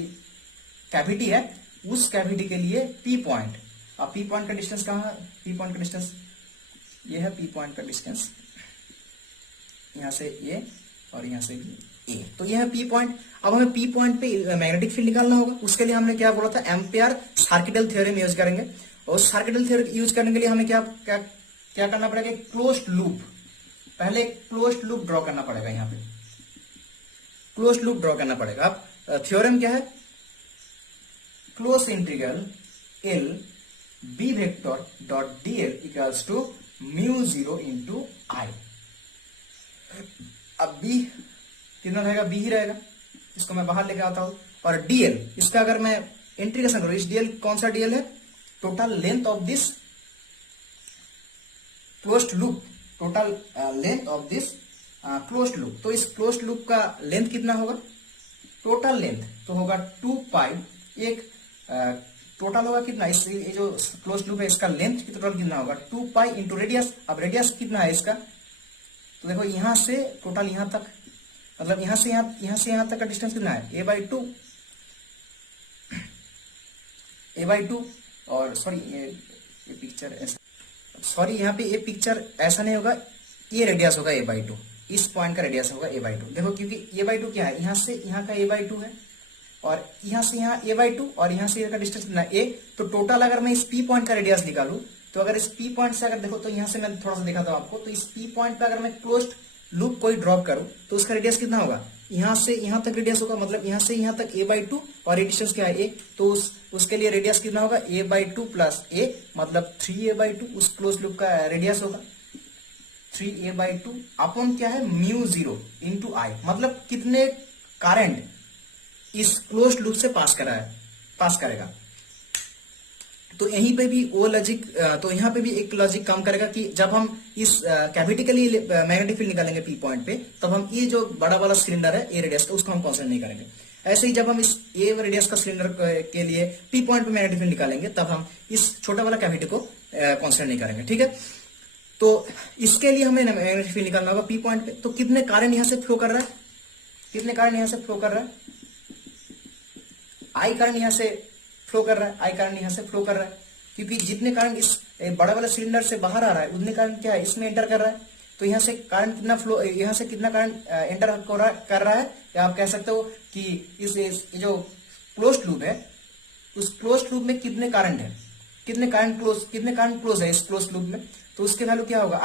कैविटी है, उस कैविटी के लिए पी पॉइंट। अब पी पॉइंट का डिस्टेंस कहां है, पी पॉइंट का डिस्टेंस ये है, पी पॉइंट का डिस्टेंस यहां से ये और यहां से भी ए, तो ये है पी पॉइंट। अब हमें पी पॉइंट पे मैग्नेटिक फील्ड निकालना होगा, उसके लिए हमने क्या बोला था, एम्पियर सर्किटल थ्योरम यूज करेंगे। और सर्किटल थ्योरम यूज करने के लिए हमें क्या क्या क्या करना पड़ेगा, क्लोज्ड लूप, पहले क्लोज्ड लूप ड्रॉ करना पड़ेगा, यहां पे क्लोज्ड लूप ड्रॉ करना पड़ेगा। अब थ्योरम क्या है, close integral l b vector dot d l equals to mu zero into i. अब बी कितना रहेगा, बी ही रहेगा, इसको मैं बाहर लेके आता हूं। और डीएल, इसका अगर मैं इंटीग्रेशन करूं, इस डीएल कौन सा डीएल है, total length of this closed loop, total length of this closed loop. तो इस क्लोज्ड लूप का लेंथ कितना होगा, टोटल लेंथ तो होगा 2 पाई, एक टोटल होगा कितना, इस ये जो क्लोज्ड लूप है इसका लेंथ की टोटल कितना होगा, 2 पाई इंटू रेडियस। अब रेडियस कितना है इसका, तो देखो यहां से टोटल यहां तक, मतलब यहां से यहां तक का डिस्टेंस कितना है, a/2, a/2। और सॉरी ये पिक्चर ऐसा, सॉरी यहाँ पे ये पिक्चर ऐसा नहीं होगा, ये रेडियस होगा a/2, इस पॉइंट का रेडियस होगा a/2। देखो क्योंकि a/2 क्या है, यहां से यहां का a/2 है, और यहां से यहां a/2, और यहां से का डिस्टेंस कितना है a। तो टोटल अगर मैं इस p पॉइंट का रेडियस निकालू, तो अगर इस p पॉइंट से अगर देखो, तो यहां से मैं थोड़ा सा दिखाता हूं आपको, तो इस p पॉइंट पे अगर मैं क्लोज्ड लूप कोई ड्रॉप करूं, तो उसका रेडियस कितना होगा, यहां से यहां तक रेडियस होगा, मतलब यहां से यहां तक a/2, और ये डिस्टेंस क्या है a, तो उसके लिए रेडियस कितना होगा, a/2 प्लस a, मतलब 3a/2 उस क्लोज लूप का रेडियस होगा, 3a/2 अपॉन क्या है, म्यू जीरो इंटू आई, मतलब कितने करंट इस क्लोज्ड लूप से पास करेगा। तो यहीं पे भी वो लॉजिक, तो यहां पे भी एक लॉजिक काम करेगा कि जब हम इस कैविटी के लिए मैग्नेटिक फील्ड निकालेंगे पी पॉइंट पे, तब हम ये जो बड़ा वाला सिलेंडर है ए रेडियस का, उसको हम कंसीडर नहीं करेंगे। ऐसे ही जब हम इस ए रेडियस का सिलेंडर के लिए पी पॉइंट पे मैग्नेटिक फील्ड निकालेंगे, तब हम इस छोटा वाला कैविटी को कंसीडर नहीं करेंगे। ठीक है, तो इसके लिए हमें मैग्नेटिक फील्ड निकालना होगा पी पॉइंट पे। तो कितने करंट यहां से फ्लो कर रहा है, कितने करंट यहां से फ्लो कर रहा है, आई करंट यहां से फ्लो कर रहा है, आई करंट यहां से फ्लो कर रहा है, क्योंकि जितने करंट इस बड़ा वाला सिलेंडर से बाहर आ रहा है, उतने करंट क्या है, इसमें एंटर कर रहा है। तो यहां से करंट कितना फ्लो, यहां से कितना करंट एंटर कर रहा है, या आप कह सकते हो कि इस जो क्लोज्ड लूप है, उस क्लोज्ड लूप में कितने करंट है, कितने करंट क्लोज है इस क्लोज्ड लूप में, तो उसके वैल्यू क्या होगा,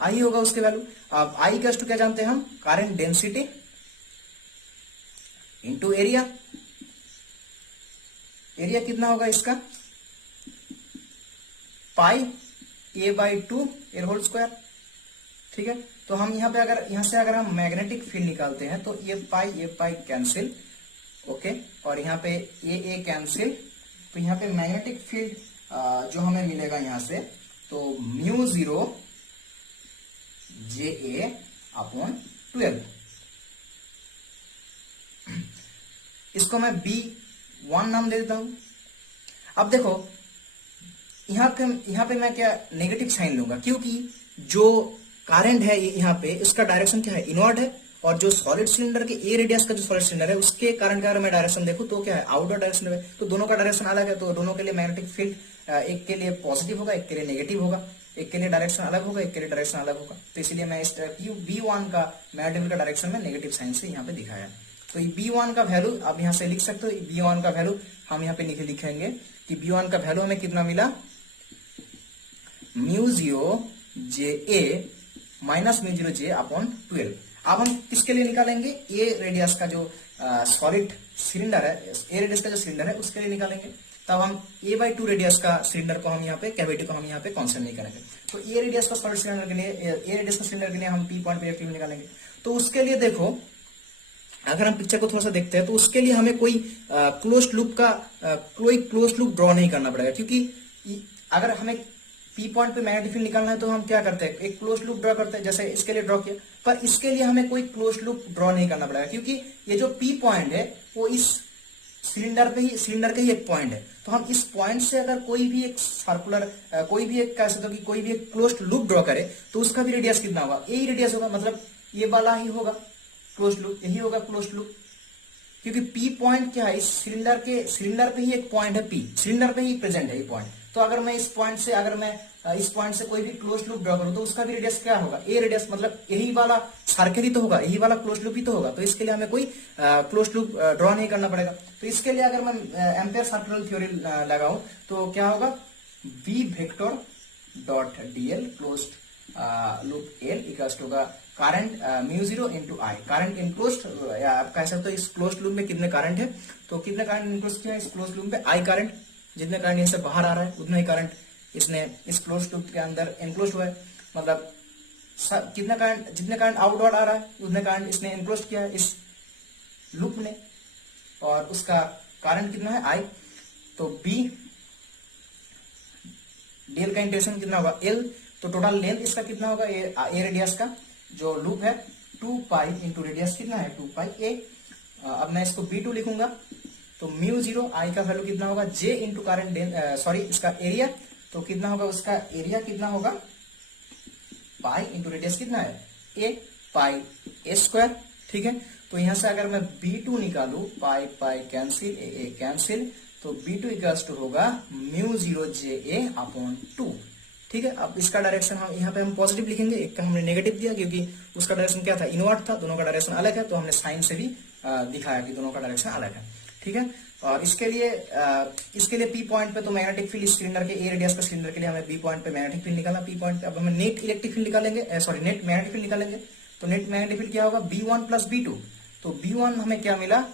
आई होगा उसके वैल्यू। अब आई का क्या जानते हैं हम, current density into area. Area कितना होगा इसका, पाई a/2 एयर होल स्क्वायर। ठीक है, तो हम यहाँ पे यहां से अगर हम मैग्नेटिक फील्ड निकालते हैं, तो ये पाई कैंसिल, ओके, और यहाँ पे ए कैंसिल, तो यहाँ पे मैग्नेटिक फील्ड जो हमें मिलेगा यहां से, तो म्यू जीरो JA अपॉन 12, इसको मैं B1 नाम दे देता हूं। अब देखो यहां पे मैं क्या नेगेटिव साइन लूंगा, क्योंकि जो करंट है यहाँ पे उसका डायरेक्शन क्या है, इनवर्ड है, और जो सॉलिड सिलेंडर के ए रेडियस का जो सॉलिड सिलेंडर है उसके करंट का अगर मैं डायरेक्शन देखूं तो क्या है, आउटवर्ड डायरेक्शन है। तो दोनों का डायरेक्शन अलग है, तो दोनों के लिए मैग्नेटिक फील्ड एक के लिए पॉजिटिव होगा, एक के लिए नेगेटिव होगा। एक के लिए डायरेक्शन अलग होगा, एक के लिए डायरेक्शन अलग होगा। तो इसलिए मैं इस B1 का मैग्नेटिक का डायरेक्शन में नेगेटिव साइन से यहाँ पे दिखाया। तो B1 का वैल्यू आप यहाँ से लिख सकते हो। B1 का वैल्यू हम यहाँ पे लिखेंगे कि B1 का वैल्यू हमें कितना मिला, μ0 JA माइनस μ0 J अपॉन 12। अब हम किसके लिए निकालेंगे, ए रेडियस का जो सॉलिड सिलेंडर है, ए रेडियस का जो सिलेंडर है उसके लिए निकालेंगे। तब हम a/2 रेडियस का सिलेंडर को हम यहाँ पे कैविटी को हम यहाँ पे कॉन्सेप्ट नहीं करेंगे। तो ए रेडियस का सॉलिड सिलेंडर के लिए, ए रेडियस का सिलेंडर के लिए हम P पॉइंट पे इलेक्ट्रिक निकालेंगे। तो उसके लिए देखो, अगर हम पिक्चर को थोड़ा सा देखते हैं तो उसके लिए हमें कोई क्लोज्ड लूप का कोई क्लोज्ड लूप ड्रॉ नहीं करना पड़ेगा, क्योंकि अगर हमें P पॉइंट पे मैग्नेटिक फील्ड निकालना है तो हम क्या करते हैं, एक क्लोज्ड लूप ड्रॉ करते हैं, जैसे इसके लिए ड्रॉ किया। पर इसके लिए हमें कोई क्लोज्ड लूप ड्रॉ नहीं करना पड़ेगा, क्योंकि ये जो P पॉइंट है वो इस सिलेंडर का ही एक पॉइंट है। तो हम इस पॉइंट से अगर कोई भी एक सर्कुलर कोई भी एक कह सकते हो कि कोई भी एक क्लोज्ड लूप ड्रॉ करे तो उसका भी रेडियस कितना होगा, यही रेडियस होगा, मतलब ये वाला ही होगा क्लोज्ड लूप, यही होगा क्लोज्ड लूप। क्योंकि P पॉइंट क्या है, इस सिलेंडर पे ही एक पॉइंट है, P सिलेंडर पे ही प्रेजेंट है ये पॉइंट। तो अगर मैं इस पॉइंट से कोई भी क्लोज लूप ड्रॉ करूं तो उसका भी रेडियस क्या होगा, ए रेडियस, मतलब यही वाला सर्कल ही तो होगा, यही वाला क्लोज लूप ही तो होगा। तो इसके लिए हमें कोई क्लोज लूप ड्रॉ नहीं करना पड़ेगा। तो इसके लिए अगर मैं एम्पियर सर्कुलर थ्योरी लगाऊं तो क्या होगा, V vector dot dl closed loop L equals होगा current μ0 into I। Current enclosed, आप कह सकते हो इस क्लोज्ड लूप में कितने करंट है, तो कितने करंट इनक्लोज किया है इस क्लोज्ड लूप में, I करंट, जितने करंट यहाँ से बाहर आ रहा है उतना ही करंट इसने इस क्लोज्ड लूप के अंदर एनक्लोज हुआ है, मतलब कितना करंट, जितने करंट आउटवर्ड आ रहा है उतने करंट इसने एनक्लोज किया है इस लूप ने, और उसका करंट कितना है I। तो B dl का इंटेंशन कितना होगा L। तो टोटल लेंथ इसका कितना होगा, ए रेडियस का जो लूप है 2 पाई इंटू रेडियस कितना है 2 पाई a। अब मैं इसको B2 लिखूंगा तो μ0 I का वैल्यू कितना होगा, J इंटू करंट, सॉरी इसका एरिया, तो कितना होगा, उसका एरिया कितना होगा पाई इंटू रेडियस कितना है a पाई a स्क्वायर। ठीक है, तो यहां से अगर मैं B2 निकालू, पाई पाई कैंसिल, a कैंसिल, तो B2 इक्वल्स टू होगा μ0 JA अपॉन 2। ठीक है, अब इसका डायरेक्शन हम यहाँ पे हम पॉजिटिव लिखेंगे, एक का हमने नेगेटिव दिया क्योंकि उसका डायरेक्शन क्या था, इनवर्ट था, दोनों का डायरेक्शन अलग है, तो हमने साइन से भी दिखाया कि दोनों का डायरेक्शन अलग है। ठीक है, और इसके लिए P पॉइंट पे तो मैग्नेटिक फील्ड इस सिलेंडर के ए रेडियस का सिलेंडर के लिए हमें B पॉइंट पे मैग्नेटिक फील्ड निकालना, P पॉइंट पे अब हमें नेट इलेक्ट्रिक फील्ड निकालेंगे, सॉरी नेट मैग्नेटिक फील्ड निकालेंगे। तो नेट मैग्नेटिक फील्ड क्या होगा, B1 प्लस B2। तो B1 हमें क्या मिला,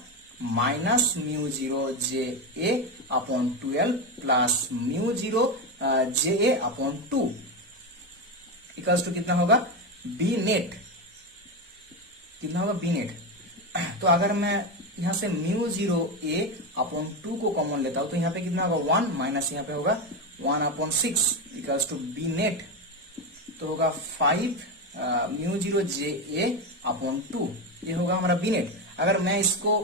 minus μ0 JA upon 12 plus μ0 JA upon 2 equals to कितना होगा, B नेट, कितना होगा B नेट। तो अगर मैं यहां से μ0 A अपॉन 2 को कॉमन लेता हूं तो यहाँ पे कितना होगा 1 माइनस यहाँ पे होगा 1 upon 6 equals to B net, तो होगा 5 μ0 JA अपॉन 2, ये होगा हमारा B नेट। अगर मैं इसको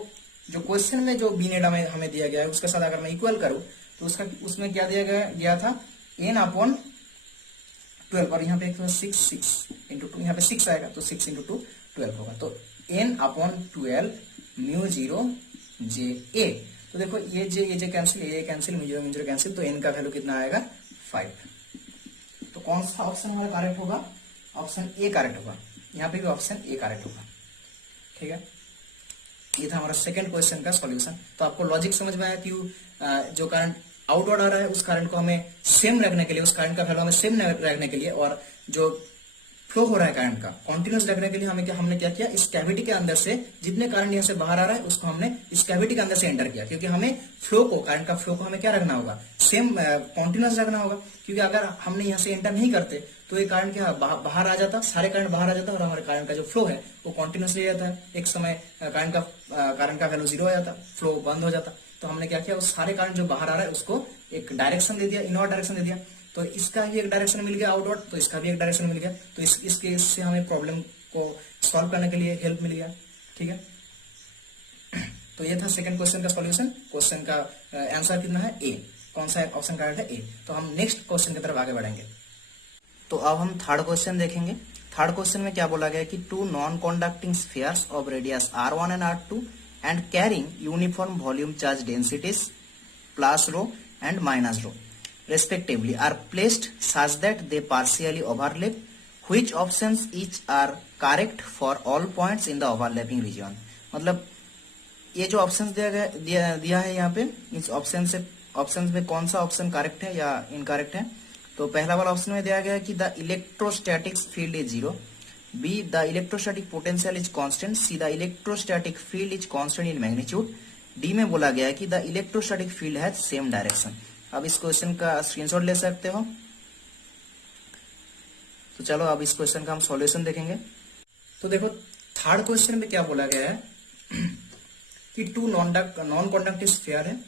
जो क्वेश्चन में जो B नेट हमें दिया गया है उसके साथ अगर मैं इक्वल करूं तो उसमें क्या दिया गया था n अपॉन 12, और यहाँ पे 6 इंटू 2, यहाँ पे 6 आएगा तो 6 इंटू 2 12 होगा, तो n अपॉन 12 μ0 JA। तो देखो ये जे कैंसिल, ये कैंसिल, μ0 कैंसिल, तो n का वैल्यू कितना आएगा 5। तो कौन सा ऑप्शन हमारा करेक्ट होगा, ऑप्शन ए करेक्ट होगा, यहाँ पे भी ऑप्शन ए करेक्ट होगा। ठीक है, ये था हमारा सेकंड क्वेश्चन का सॉल्यूशन। तो आपको लॉजिक समझ में आया कि जो करंट आउटवर्ड आ रहा है उस करंट को हमें सेम रखने के लिए, उस करंट का वैल्यू हमें सेम रखने के लिए, और जो फ्लो हो रहा है करंट का कॉन्टिन्यूस रखने के लिए हमने क्या किया, इस कैविटी के अंदर से जितने करंट यहाँ से बाहर आ रहा है उसको हमने इस कैविटी के अंदर से एंटर किया, क्योंकि हमें करंट का फ्लो को हमें क्या रखना होगा, सेम कॉन्टिन्यूस रखना होगा। क्योंकि अगर हमने यहाँ से एंटर नहीं करते तो ये करंट क्या बाहर आ जाता, सारे करंट बाहर आ जाता और हमारे करंट का जो फ्लो है वो कॉन्टिन्यूस रह जाता है। एक समय करंट का वैल्यू 0 हो जाता, फ्लो बंद हो जाता। तो हमने क्या किया, उस सारे करंट जो बाहर आ रहा है उसको एक डायरेक्शन दे दिया, इनवर्ट डायरेक्शन दे दिया। तो इसका भी एक डायरेक्शन मिल गया आउटवर्ड, तो इसका भी एक डायरेक्शन मिल गया। तो इस केस से हमें प्रॉब्लम को सॉल्व करने के लिए हेल्प मिल गया। ठीक है, तो ये था सेकंड क्वेश्चन का सॉल्यूशन। क्वेश्चन का आंसर कितना है ए, कौन सा ऑप्शन करेक्ट है ए। तो हम नेक्स्ट क्वेश्चन की तरफ आगे बढ़ेंगे। तो अब हम थर्ड क्वेश्चन देखेंगे। थर्ड क्वेश्चन में क्या बोला गया कि two non conducting spheres of radius r1 and r2 and carrying uniform volume charge densities plus rho and minus rho respectively are placed such that they partially overlap. Which options each are correct for all points in the overlapping region? मतलब ये जो options दिया है यहाँ पे, इस option में कौन सा ऑप्शन करेक्ट है या इनकरेक्ट है? तो पहला वाला ऑप्शन में दिया गया है कि the electrostatic field is zero, be the electrostatic potential is constant, see the electrostatic field is constant in magnitude, D में बोला गया है कि the electrostatic field has same direction. अब इस क्वेश्चन का स्क्रीनशॉट ले सकते हो। तो चलो अब इस क्वेश्चन का हम सॉल्यूशन देखेंगे। तो देखो थर्ड क्वेश्चन में क्या बोला गया है कि टू नॉन कॉन्डक्टिव स्फीयर है,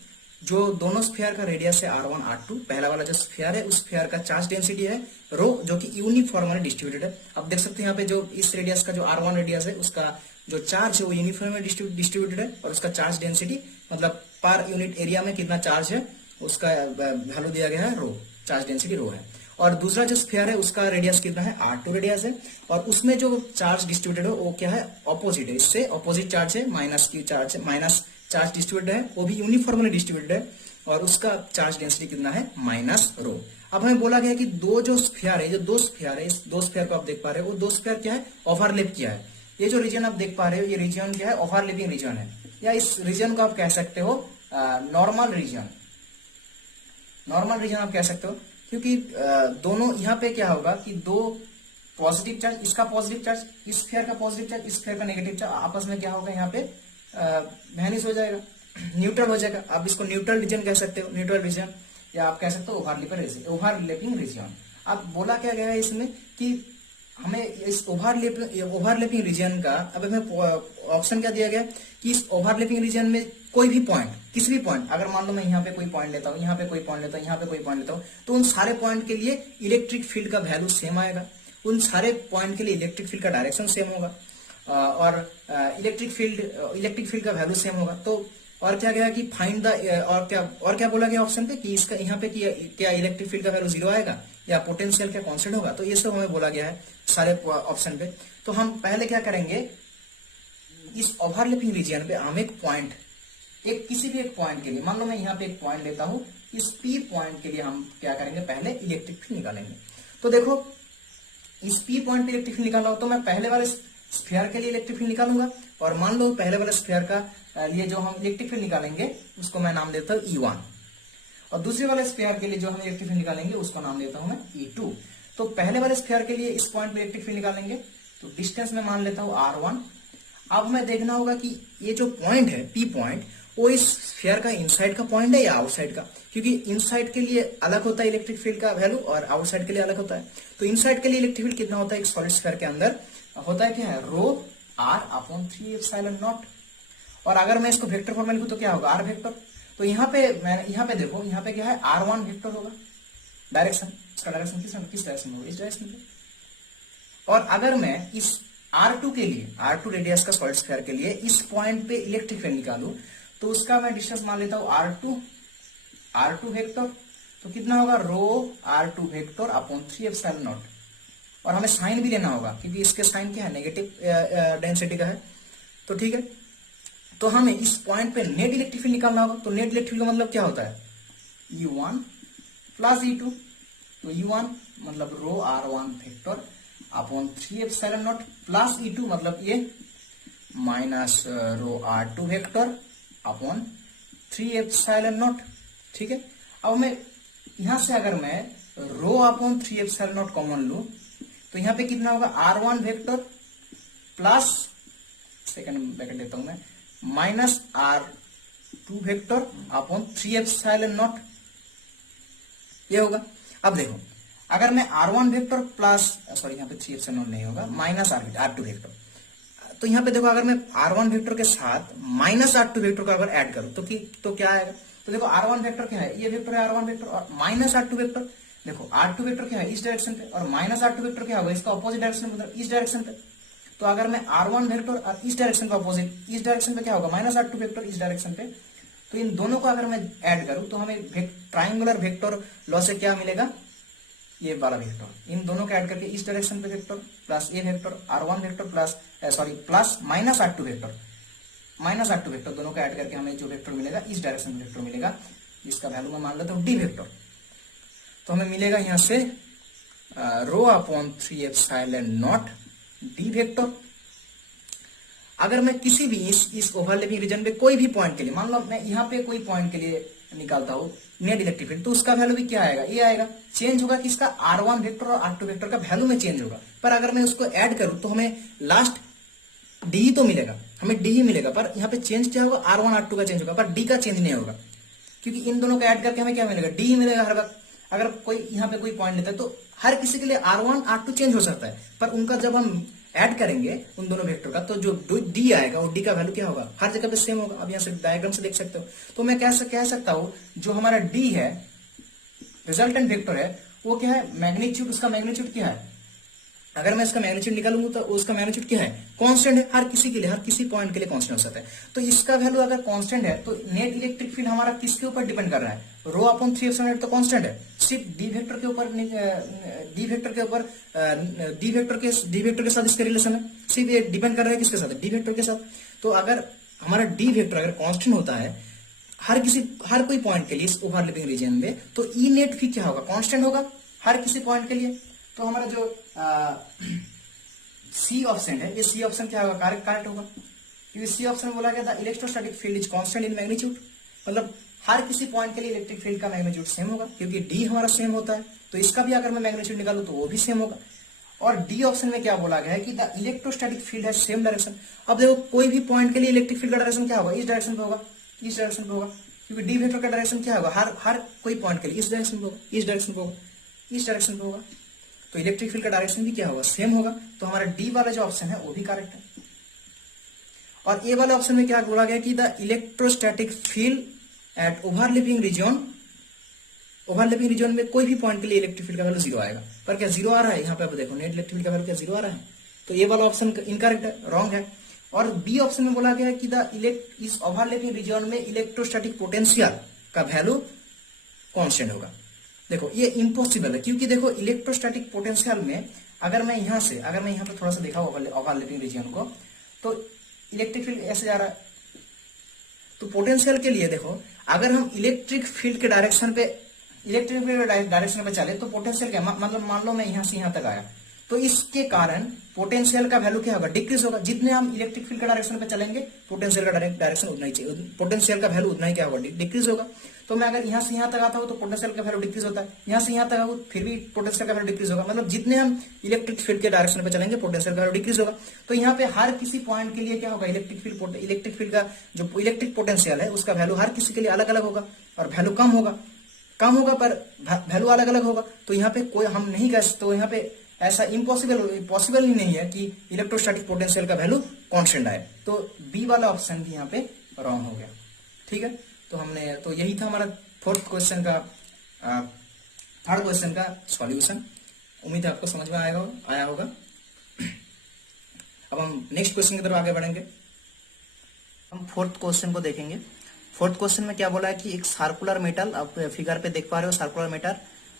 जो दोनों स्फीयर का रेडियस है r1 r2। पहला वाला जो स्फीयर है उस स्फीयर का चार्ज डेंसिटी है रो, जो कि यूनिफॉर्मली डिस्ट्रीब्यूटेड है। अब देख सकते हैं यहाँ पे जो इस रेडियस का जो r1 रेडियस है उसका जो चार्ज है वो यूनिफॉर्मली डिस्ट्रीब्यूटेड है, और उसका चार्ज डेंसिटी मतलब पर यूनिट एरिया में कितना चार्ज है उसका वैल्यू दिया गया है रो, चार्ज डेंसिटी रो है। और दूसरा जो स्फीयर है उसका रेडियस कितना है r2 रेडियस है, और उसमें जो चार्ज डिस्ट्रीब्यूटेड है वो क्या है ऑपोजिट है, इससे ऑपोजिट चार्ज है, माइनस की चार्ज है, माइनस चार्ज डिस्ट्रीब्यूटेड है, वो भी यूनिफॉर्मली डिस्ट्रीब्यूटेड है, और उसका चार्ज डेंसिटी कितना है माइनस रो। अब हमें बोला गया कि दो जो स्फीयर है, जो दो स्फीयर है, इस दो स्फीयर को आप देख पा रहे हो, वो दो स्फीयर क्या है ओवरलैप किया है। ये जो रीजन आप देख पा रहे हो ये रीजन क्या है ओवरलैपिंग रीजन है, या इस रीजन को आप कह सकते हो नॉर्मल रीजन, नॉर्मल रीजन आप कह सकते हो, क्योंकि दोनों यहाँ पे क्या होगा कि दो पॉजिटिव चार्ज, इसका पॉजिटिव चार्ज, इस स्फीयर का पॉजिटिव चार्ज, इस स्फीयर का नेगेटिव चार्ज आपस में क्या होगा यहाँ पे वैनिश हो जाएगा, न्यूट्रल हो जाएगा। आप इसको न्यूट्रल रीजन कह सकते हो, न्यूट्रल रीजन, या आप कह सकते हो ओवरलैपिंग रीजन। अब बोला क्या गया है इसमें कि हमें इस ओवरलैपिंग रीजन का, अब हमें ऑप्शन क्या दिया गया कि इस ओवरलैपिंग रीजन में कोई भी पॉइंट, किसी भी पॉइंट, अगर मान लो मैं यहाँ पे कोई पॉइंट लेता हूँ, यहाँ पे कोई पॉइंट लेता हूँ, यहाँ पे कोई पॉइंट लेता हूँ, तो उन सारे पॉइंट के लिए इलेक्ट्रिक फील्ड का वैल्यू सेम आएगा, उन सारे पॉइंट के लिए इलेक्ट्रिक फील्ड का डायरेक्शन सेम होगा, और इलेक्ट्रिक फील्ड का वैल्यू सेम होगा। तो और क्या गया कि फाइंड द, और क्या बोला गया ऑप्शन पे कि इसका यहाँ पे क्या इलेक्ट्रिक फील्ड का वैल्यू जीरो आएगा या पोटेंशियल क्या कांस्टेंट होगा। तो ये सब हमें बोला गया है सारे ऑप्शन पे। तो हम पहले क्या करेंगे, इस ओवरलैपिंग रीजन पे हम एक पॉइंट, किसी भी एक पॉइंट के लिए, मान लो मैं यहाँ पे एक पॉइंट लेता हूं, इस पी पॉइंट के लिए हम क्या करेंगे पहले इलेक्ट्रिक फील्ड निकालेंगे। तो देखो इस पी पॉइंट पे इलेक्ट्रिक फील्ड निकालना हो तो मैं पहले वाले स्फीयर के लिए इलेक्ट्रिक फील्ड निकालूंगा, और मान लो पहले वाले स्फीयर का लिए जो हम इलेक्ट्रिक फील्ड निकालेंगे उसको मैं नाम देता हूं E1, और दूसरे वाले स्फीयर के लिए जो हम इलेक्ट्रिक फील्ड निकालेंगे उसको नाम देता हूं मैं E2। तो पहले वाले स्फीयर के लिए इस पॉइंट पे इलेक्ट्रिक फील्ड निकालेंगे, तो डिस्टेंस में मान लेता हूं R1। अब हमें देखना होगा कि ये जो पॉइंट है पी पॉइंट, वो इस स्फीयर का इनसाइड का पॉइंट है या आउटसाइड का, क्योंकि इनसाइड के लिए अलग होता है इलेक्ट्रिक फील्ड का वैल्यू और आउटसाइड के लिए अलग होता है। तो इनसाइड के लिए इलेक्ट्रिक फील्ड कितना होता है एक सॉलिड स्फीयर के अंदर, होता है क्या है रो r/3 और अगर मैं इसको वेक्टर फॉर्म में लिखूं तो क्या होगा r वेक्टर। तो यहाँ पे देखो यहाँ पे क्या है r1 वेक्टर होगा, डायरेक्शन, इसका डायरेक्शन किस डायरेक्शन में होगा, इस डायरेक्शन में। और अगर मैं इस R2 के लिए, R2 रेडियस का सॉलिड स्फीयर के लिए इस पॉइंट पे इलेक्ट्रिक फील्ड निकालूं तो उसका मैं डिस्टेंस मान लेता हूं R2 वेक्टर। तो कितना होगा रो R2 वेक्टर अपॉन 3 और हमें साइन भी लेना होगा क्योंकि इसके साइन क्या है नेगेटिव डेंसिटी का है। तो ठीक है, तो हमें इस पॉइंट पे नेट इलेक्ट्रिक फील्ड निकालना होगा। तो नेट इलेक्ट्रिक फील्ड का मतलब क्या होता है E1 प्लस E2। तो E1 मतलब रो R1 vector upon 3 plus E2 मतलब ये minus rho R2 vector upon 3 ठीक है। अब मैं यहां से अगर मैं रो अपॉन 3 कॉमन लू तो यहाँ पे कितना होगा R1 vector plus, second bracket देता हूं मैं, माइनस R2 वेक्टर अपॉन 3 ये होगा। अब देखो अगर मैं R1 वेक्टर प्लस, सॉरी यहाँ पे 3 नहीं होगा, माइनस R2 वेक्टर, तो यहाँ पे देखो अगर मैं R1 वेक्टर के साथ माइनस R2 वेक्टर को अगर ऐड करूं तो क्या आएगा। तो देखो R1 वेक्टर क्या है, ये वेक्टर है R1 वेक्टर, और माइनस R2 वेक्टर, देखो R2 वेक्टर क्या है इस डायरेक्शन पे, और माइनस R2 वेक्टर क्या होगा इसका ऑपोजिट डायरेक्शन मतलब इस डायरेक्शन पे। तो अगर मैं R1 वेक्टर और इस डायरेक्शन का ऑपोजिट, इस डायरेक्शन पे क्या होगा माइनस R2 वेक्टर इस डायरेक्शन पे, तो इन दोनों को अगर मैं ऐड करूं तो हमें ट्राइंगुलर वेक्टर लॉ से क्या मिलेगा, ये वाला वेक्टर, इन दोनों को ऐड करके इस डायरेक्शन पे vector plus a vector R1 vector plus plus minus R2 vector दोनों को ऐड करके हमें जो वेक्टर मिलेगा इस डायरेक्शन में वेक्टर मिलेगा, जिसका वैल्यू मैं मान लेता हूं डी वेक्टर। तो हमें मिलेगा यहां से rho upon 3 epsilon not D vector. अगर मैं किसी भी इस ओवरलैपिंग रीजन में कोई भी पॉइंट के लिए, मान लो मैं यहाँ पे कोई पॉइंट के लिए निकालता हूँ नेट इलेक्ट्रिक फील्ड, तो उसका वैल्यू भी क्या आएगा, ये आएगा। चेंज होगा किसका, R1 वेक्टर और R2 वेक्टर का वैल्यू में चेंज होगा। पर अगर मैं उसको ऐड करूं तो हमें लास्ट डी ही तो मिलेगा, हमें डी ही मिलेगा। पर यहाँ पे चेंज क्या होगा, R1 R2 का चेंज होगा, पर डी का चेंज नहीं होगा, क्योंकि इन दोनों का ऐड करके हमें क्या मिलेगा, डी ही मिलेगा हर वक्त। अगर कोई यहाँ पे कोई पॉइंट लेता है तो हर किसी के लिए R1 R2 चेंज हो सकता है, पर उनका जब हम ऐड करेंगे उन दोनों वेक्टर का, तो जो डी आएगा वो डी का वैल्यू क्या होगा, हर जगह पे सेम होगा। अब यहाँ से डायग्राम से देख सकते हो। तो मैं कह सकता हूं जो हमारा डी है, रिजल्टेंट वेक्टर है, वो क्या है, मैग्नीट्यूड, उसका मैग्नीट्यूड क्या है, अगर मैं इसका मैग्नीट्यूड निकालूंगा तो उसका मैग्नीट्यूड क्या है, कांस्टेंट है। हर किसी के लिए, हर किसी पॉइंट के लिए कांस्टेंट हो सकता है। तो इसका वैल्यू अगर कांस्टेंट है तो नेट इलेक्ट्रिक फील्ड हमारा किसके ऊपर डिपेंड कर रहा है, रो अपॉन 3 तो कांस्टेंट है, सिर्फ डी वेक्टर के ऊपर, डी वेक्टर के साथ इसका रिलेशन है, सिर्फ ये डिपेंड कर रहा है किसके साथ, डी वेक्टर के साथ। तो अगर हमारा डी वेक्टर अगर कांस्टेंट होता है हर कोई पॉइंट के लिए इस ओवरलैपिंग रीजन में, तो ई नेट भी क्या होगा, कांस्टेंट होगा हर किसी पॉइंट के लिए। तो हमारा जो सी ऑप्शन है, ये सी ऑप्शन क्या होगा, करेक्ट होगा, क्योंकि सी ऑप्शन में बोला गया था electrostatic field is constant in magnitude, मतलब हर किसी पॉइंट के लिए इलेक्ट्रिक फील्ड का मैग्नीट्यूड सेम होगा, क्योंकि डी हमारा सेम होता है। तो इसका भी अगर मैं मैग्नीट्यूड निकालूं तो वो भी सेम होगा। और डी ऑप्शन में क्या बोला गया है कि द इलेक्ट्रोस्टैटिक फील्ड है सेम डायरेक्शन। अब देखो कोई भी पॉइंट के लिए इलेक्ट्रिक फील्ड का डायरेक्शन क्या होगा, इस डायरेक्शन पे होगा, इस डायरेक्शन पे होगा, क्योंकि डी वेक्टर का डायरेक्शन क्या होगा, हर कोई पॉइंट के लिए इस डायरेक्शन पे होगा, इस डायरेक्शन पे होगा, इस डायरेक्शन पे होगा। तो इलेक्ट्रिक फील्ड का डायरेक्शन भी क्या होगा, सेम होगा। तो हमारा डी वाला जो ऑप्शन है वो भी करेक्ट है। और ए वाला ऑप्शन में क्या बोला गया कि the electrostatic field at overlapping region में कोई भी पॉइंट के लिए इलेक्ट्रिक फील्ड का वैल्यू 0 आएगा। पर क्या 0 आ रहा है, यहाँ पे आप देखो नेट इलेक्ट्रिक फील्ड का वैल्यू क्या 0 आ रहा है। तो ये वाला ऑप्शन इनकरेक्ट है, रॉन्ग है। और बी ऑप्शन में बोला गया है कि इस ओवरलैपिंग रीजन में इलेक्ट्रोस्टैटिक पोटेंशियल का वैल्यू कांस्टेंट होगा। देखो ये इम्पॉसिबल है, क्योंकि देखो इलेक्ट्रोस्टैटिक पोटेंशियल में अगर मैं यहाँ पे थोड़ा सा देखा ओवरलैपिंग रीजन को, तो इलेक्ट्रिक फील्ड ऐसे जा रहा है। तो पोटेंशियल के लिए देखो, अगर हम इलेक्ट्रिक फील्ड के डायरेक्शन पे चले तो पोटेंशियल क्या, मतलब मान लो मैं यहां से यहां तक आया, तो इसके कारण पोटेंशियल का वैल्यू क्या होगा, डिक्रीज होगा। जितने हम इलेक्ट्रिक फील्ड का डायरेक्शन पे चलेंगे पोटेंशियल का डायरेक्शन उतना ही चाहिए, पोटेंशियल का वैल्यू उतना ही क्या होगा, डिक्रीज होगा। तो मैं अगर यहां से यहां तक आता हूं तो पोटेंशियल का वैल्यू डिक्रीज होता है, यहां से यहां तक आऊं फिर भी पोटेंशियल का वैल्यू डिक्रीज होगा। मतलब जितने हम इलेक्ट्रिक फील्ड के डायरेक्शन पे चलेंगे पोटेंशियल का वैल्यू डिक्रीज होगा। तो यहाँ पे हर किसी पॉइंट के लिए क्या होगा, इलेक्ट्रिक फील्ड का जो इलेक्ट्रिक पोटेंशियल है उसका वैल्यू हर किसी के लिए अलग अलग होगा, और वैल्यू कम होगा पर वैल्यू अलग अलग होगा। तो यहाँ पे कोई हम नहीं कह सकते, तो यहाँ पे ऐसा पॉसिबल ही नहीं है कि इलेक्ट्रोस्टैटिक पोटेंशियल का वैल्यू कांस्टेंट आए। तो बी वाला ऑप्शन भी यहाँ पे रॉन्ग हो गया। ठीक है, तो यही था हमारा थर्ड क्वेश्चन का सॉल्यूशन। उम्मीद है आपको समझ में आया होगा। अब हम नेक्स्ट क्वेश्चन की तरफ आगे बढ़ेंगे। हम फोर्थ क्वेश्चन को देखेंगे। फोर्थ क्वेश्चन में क्या बोला है कि एक सर्कुलर मेटल, आप फिगर पे देख पा रहे हो, सर्कुलर मेटल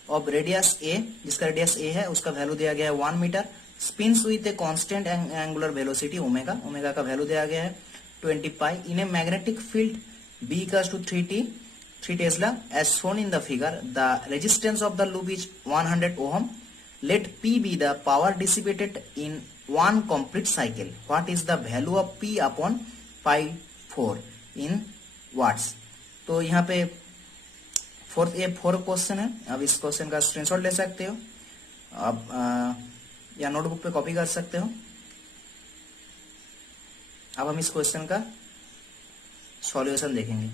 ऑफ रेडियस ए, जिसका रेडियस ए है, उसका वैल्यू दिया गया है 1 metre, spins with a constant angular velocity omega, omega का वैल्यू दिया गया है 20 पाई, in a magnetic field B equals to 3 Tesla as shown in the figure. The resistance of the loop is 100 ohm. Let P be the power dissipated in one complete cycle. What is the value of P upon pi 4 in watts? तो यहाँ पे fourth question है। अब इस question का screenshot ले सकते हो आप, या नोटबुक पे कॉपी कर सकते हो। अब हम इस क्वेश्चन का सॉल्यूशन देखेंगे।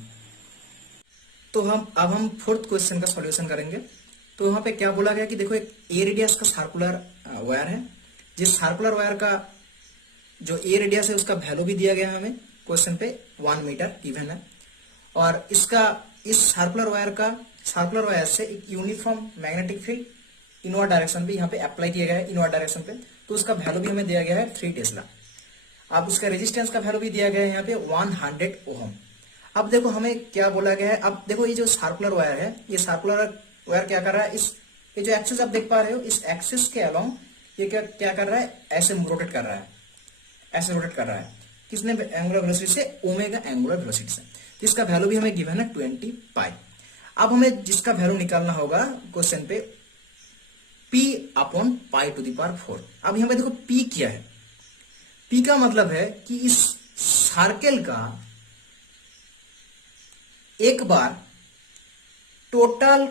तो अब हम फोर्थ क्वेश्चन का सॉल्यूशन करेंगे। तो वहां पे क्या बोला गया कि देखो एक ए रेडियस का सर्कुलर वायर है, जिस सर्कुलर वायर का जो ए रेडियस है उसका वैल्यू भी दिया गया है हमें क्वेश्चन पे, 1 मीटर गिवन है। और इस सर्कुलर वायर से एक uniform magnetic field inward direction पे यहाँ पे अप्लाई किया गया है, इनवर्ड डायरेक्शन पे। तो उसका वैल्यू भी हमें दिया गया है 3 टेस्ला। अब उसका रेजिस्टेंस का वैल्यू भी दिया गया है यहाँ पे 100 ओम। अब देखो हमें क्या बोला गया है, अब देखो ये जो सर्कुलर वायर है, ये सर्कुलर वायर क्या कर रहा है, ये जो एक्सिस आप देख पा रहे हो, इस एक्सिस के अलोंग ये क्या कर रहा है, ऐसे रोटेट कर रहा है, ऐसे रोटेट कर रहा है। किसने, एंगुलर वेलोसिटी से, ओमेगा एंगुलर वेलोसिटी से। इसका वैल्यू भी हमें गिवन है 20 पाई। अब हमें जिसका वैल्यू निकालना होगा क्वेश्चन पे p upon pi to the power 4। अब यहां पे देखो p क्या है। p का मतलब है कि इस सर्कल का एक बार टोटल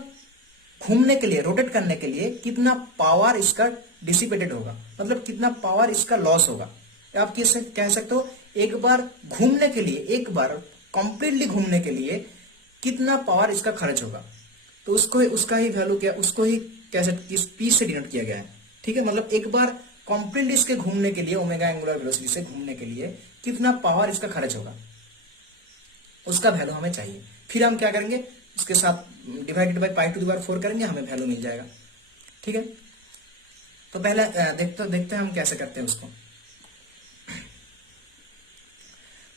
घूमने के लिए, रोटेट करने के लिए कितना पावर इसका डिसिपेटेड होगा, मतलब कितना पावर इसका लॉस होगा। आप कैसे कह सकते हो, एक बार घूमने के लिए, एक बार कंप्लीटली घूमने के लिए कितना पावर इसका खर्च होगा। तो उसको उसका ही वैल्यू क्या, उसको ही कैसे इस पी से डिनोट किया गया है। ठीक है, मतलब एक बार कंप्लीटली इसके घूमने के लिए, ओमेगा एंगुलर वेलोसिटी से घूमने के लिए कितना पावर इसका खर्च होगा, उसका वैल्यू हमें चाहिए। फिर हम क्या करेंगे, उसके साथ divided by pi to the power 4 करेंगे, हमें वैल्यू मिल जाएगा। ठीक है, तो पहले देखते हैं हम कैसे करते हैं उसको।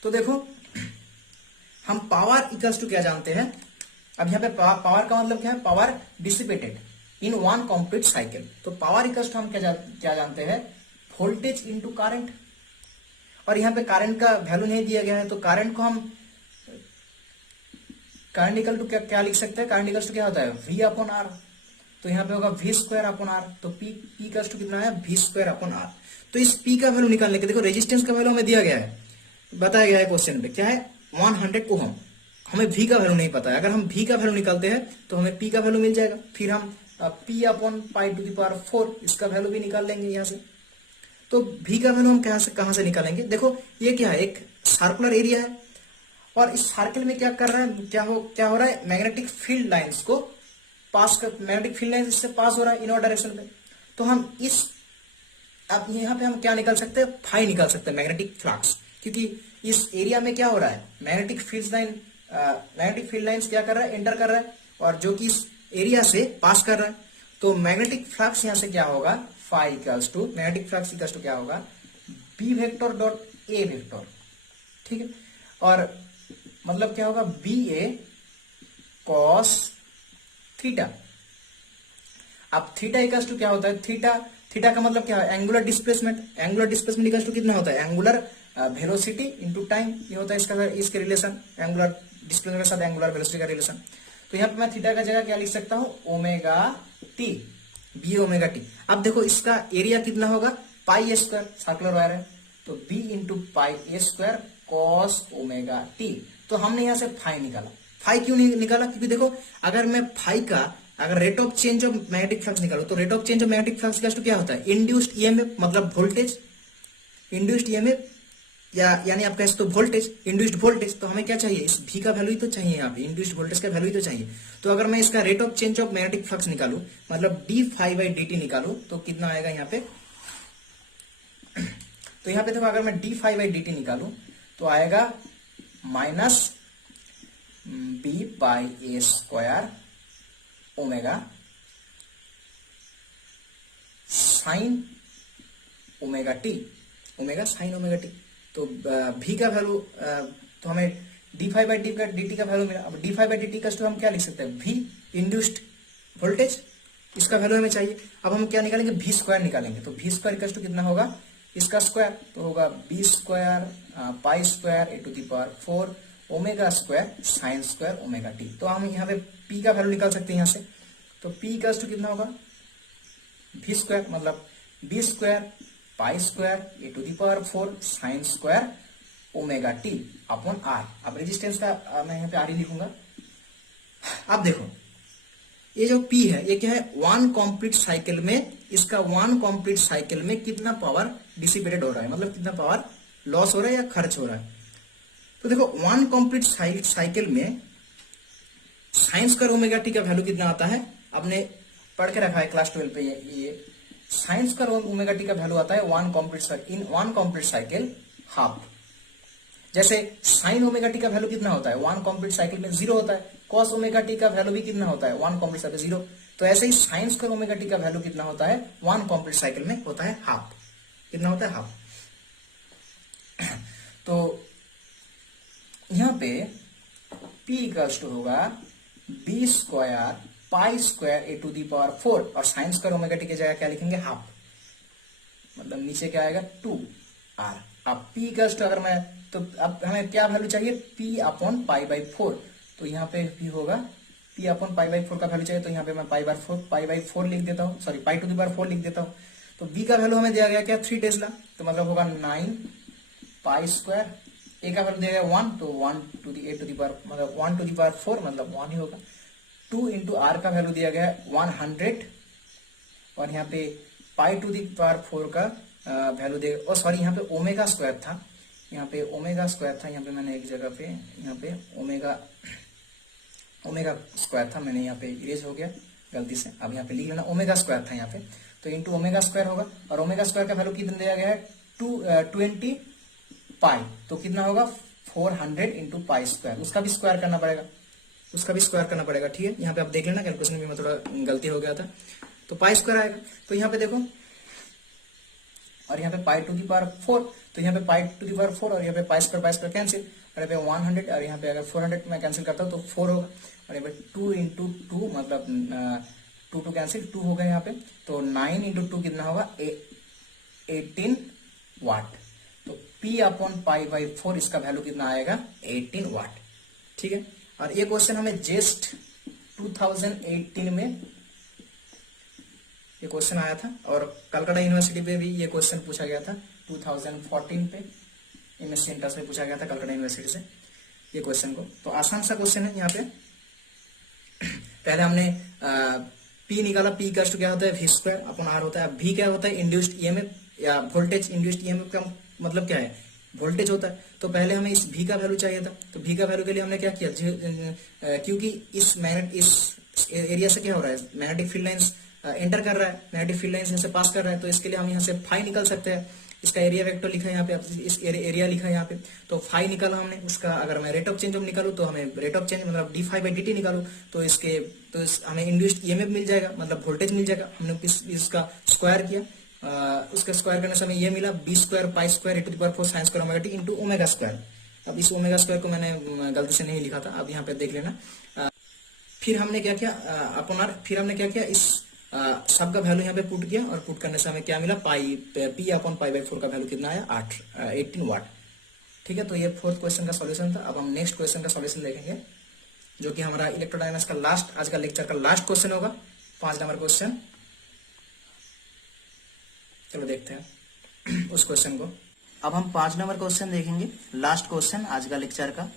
तो देखो, हम पावर इक्वल्स टू क्या जानते हैं। अब यहाँ पे पावर का मतलब क्या है, power dissipated in one complete cycle. तो पावर इक्वल्स टू हम क्या जानते हैं, वोल्टेज इनटू करंट। और यहाँ पे करंट का वैल्यू नहीं दिया गया है, तो करंट को हम करंट इक्वल टू क्या लिख सकते हैं, करंट इक्वल टू क्या होता है, v अपॉन आर। तो यहाँ पे होगा v स्क्वायर अपॉन आर। तो p इक्वल टू कितना है, v स्क्वायर अपॉन आर। तो इस p का वैल्यू निकालने के, देखो रेजिस्टेंस का वैल्यू हमें दिया गया है, बताया गया है क्वेश्चन पे, क्या है 100 ओम। हमें v का वैल्यू नहीं पता है, अगर हम v का वैल्यू निकालते हैं तो हमें p का वैल्यू मिल जाएगा। फिर हम p upon pi to the power 4 इसका वैल्यू भी निकाल लेंगे यहाँ से। तो v का वैल्यू हम कहां से निकालेंगे। देखो ये क्या है, एक सर्कुलर एरिया है और इस सर्कल में क्या कर रहा है, क्या हो रहा है, मैग्नेटिक फील्ड लाइंस को पास कर, मैग्नेटिक फील्ड लाइंस इससे पास हो रहा है इनवर्ड डायरेक्शन में। तो हम इस, अब यहाँ पे हम क्या निकाल सकते हैं, फाई निकाल सकते हैं, मैग्नेटिक फ्लक्स। क्योंकि इस एरिया में क्या हो रहा है, मैग्नेटिक फील्ड लाइंस क्या कर रहा है, एंटर कर रहा है, और जो कि इस एरिया से पास कर रहा है। तो मैग्नेटिक फ्लक्स यहाँ से क्या होगा, phi equals to, magnetic flux equals to क्या होगा, B vector dot A vector. ठीक है, और मतलब क्या होगा, बी ए कॉस थीटा। अब थीटा इक्वल्स टू क्या होता है, थीटा का मतलब क्या है, angular displacement. Angular displacement equals to कितना होता है, एंगुलर वेलोसिटी इनटू टाइम। ये होता है इसके रिलेशन, एंगुलर डिस्प्लेसमेंट के साथ एंगुलर वेलोसिटी का रिलेशन। तो यहाँ पे मैं थीटा का जगह क्या लिख सकता हूँ, omega T, B omega T. अब देखो इसका एरिया कितना होगा, pi A square, circular wire है, तो B into pi A square cos omega T. तो हमने यहाँ से फाई निकाला। फाई क्यों निकाला, क्योंकि देखो अगर मैं फाई का अगर rate of change of magnetic flux निकालो, तो rate of change of magnetic flux क्या होता है, इंड्यूस्ड ईएमएफ, मतलब वोल्टेज, इंड्यूस्ड ईएमएफ यानी आप कह सकते हो वोल्टेज, इंड्यूस्ड वोल्टेज। तो हमें क्या चाहिए, इस v का वैल्यू ही तो चाहिए, यहाँ पे इंड्यूस्ड वोल्टेज का वैल्यू ही तो चाहिए। तो अगर मैं इसका rate of change of magnetic flux निकालू, मतलब D phi by D T निकालू, तो कितना आएगा यहाँ पे। तो यहाँ पे देखो, अगर मैं D phi by D T निकालू तो आएगा minus B by A square omega sine omega T, omega sine omega T. तो v का वैल्यू, तो हमें D phi by D T का वैल्यू मिला। अब D phi by D T का हम क्या लिख सकते हैं, v इंड्यूस्ड वोल्टेज, इसका वैल्यू हमें चाहिए। अब हम क्या निकालेंगे, v स्क्वायर निकालेंगे। तो v स्क्वायर इक्वल टू कितना होगा, इसका स्क्वायर, तो होगा b square pi square A to the power 4 omega square sine square omega T. तो हम यहाँ पे p का वैल्यू निकाल सकते हैं यहाँ से। तो p इक्वल टू कितना होगा, v स्क्वायर, मतलब b square pi square A to the power 4 sine square omega T upon R. अब रेजिस्टेंस का मैं यहाँ पे आर ही लिखूंगा। अब देखो ये जो P है, ये क्या है, वन कंप्लीट साइकिल में, इसका वन कंप्लीट साइकिल में कितना पावर डिसिपेटेड हो रहा है, मतलब कितना पावर लॉस हो रहा है या खर्च हो रहा है। तो देखो वन कंप्लीट साइकिल में साइन स्क्वायर ओमेगा टी का वैल्यू कितना आता है, आपने पढ़ के रखा है क्लास 12 पे। ये साइन स्क्वायर ओमेगा टी का वैल्यू आता है वन कंप्लीट साइकिल हाफ। जैसे साइन ओमेगा टी का वैल्यू कितना होता है, वन कंप्लीट साइकिल में 0 होता है। कॉस ओमेगा टी का वैल्यू भी कितना होता है, वन कंप्लीट साइकिल 0। तो ऐसे ही साइन स्क्वायर ओमेगा टी का वैल्यू कितना होता है, वन कंप्लीट साइकिल में होता है हाफ। कितना होता है, हाफ। तो यहां पे P इक्वल्स टू होगा B square pi square A to the power 4, और साइन स्क्वायर ओमेगा टी की जगह क्या लिखेंगे, हाफ, मतलब नीचे क्या आएगा 2r। अब P इक्वल्स टू, अगर मैं, तो अब हमें क्या वैल्यू चाहिए, P अपॉन पाई बाई 4। तो यहाँ पे P होगा पी अपॉन पाई बाई 4 का वैल्यू चाहिए, तो यहाँ पे मैं पाई बाई 4 लिख देता हूँ, sorry pi to the power 4 लिख देता हूँ। तो बी का वैल्यू हमें दिया गया क्या 3 टेस्ला, तो मतलब होगा 9 पाई स्क्वायर, ए का वैल्यू दिया गया 1, तो 1 to the 8 to the power मतलब 1 टू दी पावर 4 मतलब 1 ही होगा। 2 इंटू आर का वैल्यू दिया गया है 100, और यहाँ पे पाई टू दी पावर 4 का वैल्यू दे, और सॉरी यहाँ पे ओमेगा स्क्वायर था, यहाँ पे ओमेगा स्क्वायर था, यहाँ पे मैंने एक जगह पे यहाँ पे ओमेगा स्क्वायर था, मैंने यहाँ पे इरेज हो गया गलती से, अब यहाँ पे लिख लेना ओमेगा स्क्वायर था यहाँ पे, तो इंटू ओमेगा स्क्वायर होगा, और ओमेगा स्क्वायर का वैल्यू कितना दिया गया है 20 पाई, तो कितना होगा 400 इंटू पाई स्क्वायर, उसका भी स्क्वायर करना पड़ेगा, उसका भी स्क्वायर करना पड़ेगा। ठीक है, यहाँ पे आप देख लेना कैलकुलेशन में थोड़ा गलती हो गया था, तो पाई स्क्वायर आएगा। तो यहाँ पे देखो, और यहाँ पे पाई टू दी पावर 4, तो यहाँ पे पाई टू दी पावर 4 और यहाँ पे पाई स्क्वायर कैंसिल, और यहाँ पे 100 और यहाँ पे अगर 400 मैं कैंसिल करता हूँ तो 4 होगा, और यहाँ पे 2 इंटू 2 मतलब 2 कैंसिल 2 होगा यहाँ पे, तो 9 इंटू 2 कितना होगा 18 वाट, तो P अपॉन पाई बाई 4 इसका वैल्यू कितना आएगा 18 वाट। ठीक है, और ये क्वेश्चन हमें जस्ट 2018 में ये क्वेश्चन आया था, और कलकत्ता यूनिवर्सिटी पे भी ये क्वेश्चन पूछा गया था 2014 पे, एमएससी इंटर से पूछा गया था कलकत्ता यूनिवर्सिटी से ये क्वेश्चन को। तो आसान सा क्वेश्चन है। यहाँ पे पहले हमने पी निकाला, पी का क्या होता है वी स्क्वायर अपॉन आर होता है, भी क्या होता है इंड्यूस्ड ईएमएफ या वोल्टेज, इंड्यूस्ड ईएमएफ का मतलब क्या है वोल्टेज होता है। तो पहले हमें इस भी का वैल्यू चाहिए था, तो भी का वैल्यू के लिए हमने क्या किया, क्योंकि इस एरिया से क्या हो रहा है मैग्नेटिक फील्ड लाइंस एंटर कर रहा है, मैग्नेटिक फील्ड लाइंस यहाँ से पास कर रहा है, तो इसके लिए हम यहाँ से फाई निकल सकते हैं, इसका एरिया वेक्टर लिखा है यहाँ पे, इस एरिया लिखा है यहाँ पे, तो फाई निकाला हमने उसका। अगर मैं रेट ऑफ चेंज अब निकालू तो हमें रेट ऑफ चेंज मतलब D phi by D T निकालू तो इसके हमें इंड्यूस्ड ईएमएफ मिल जाएगा, मतलब वोल्टेज मिल जाएगा। हमने इसका स्क्वायर किया, उसका स्क्वायर करने से हमें ये मिला B square pi square A to the power 4 sine square omega T into omega square. अब इस ओमेगा स्क्वायर को मैंने गलती से नहीं लिखा था, अब यहाँ पे देख लेना। फिर हमने क्या किया अपॉन आर, फिर हमने क्या किया इस सब का वैल्यू यहाँ पे पुट किया, और पुट करने से हमें क्या मिला पाई पी अपॉन पाई बाई 4 का वैल्यू कितना आया 18 वाट। ठीक है, तो ये फोर्थ क्वेश्चन का सॉल्यूशन था। अब हम नेक्स्ट क्वेश्चन का सॉल्यूशन देखेंगे, जो कि हमारा इलेक्ट्रोडायनामिक्स का लास्ट, आज का लेक्चर का लास्ट क्वेश्चन होगा, 5 नंबर क्वेश्चन। चलो देखते हैं उस क्वेश्चन को। अब हम 5 नंबर क्वेश्चन देखेंगे, लास्ट क्वेश्चन आज का लेक्चर का।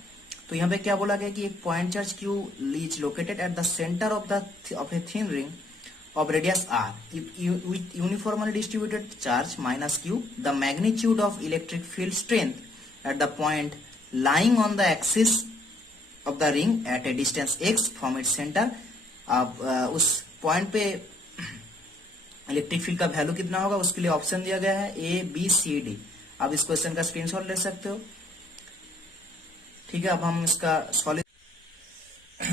तो यहाँ पे क्या बोला गया कि एक point charge Q is located at the centre of a thin ring of radius r with uniformly distributed charge minus q, the magnitude of electric field strength at the point lying on the axis of the ring at a distance x from its center। अब उस point पे electric field का value कितना होगा उसके लिए option दिया गया है ए बी सी डी। आप इस क्वेश्चन का स्क्रीनशॉट ले सकते हो। ठीक है, अब हम इसका सॉल्यूशन,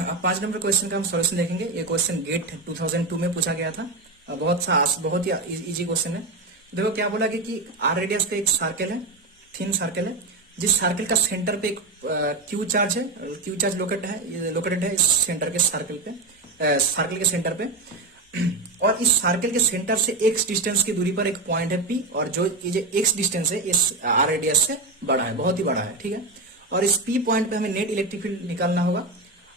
अब 5 नंबर क्वेश्चन का हम सॉल्यूशन देखेंगे। ये क्वेश्चन गेट 2002 में पूछा गया था, बहुत ही इजी क्वेश्चन है। देखो क्या बोला कि आर रेडियस पे एक सर्कल है, थिन सर्कल है, जिस सर्कल का सेंटर पे एक क्यू चार्ज है, क्यू चार्ज लोकेटेड है इस सेंटर के सर्कल के सेंटर पे, और इस सर्कल के सेंटर से एक्स डिस्टेंस की दूरी पर एक पॉइंट है पी, और जो ये जो एक्स डिस्टेंस है इस आर रेडियस से बड़ा है, बहुत ही बड़ा है। ठीक है, और इस पी पॉइंट पे हमें नेट इलेक्ट्रिक फील्ड निकालना होगा।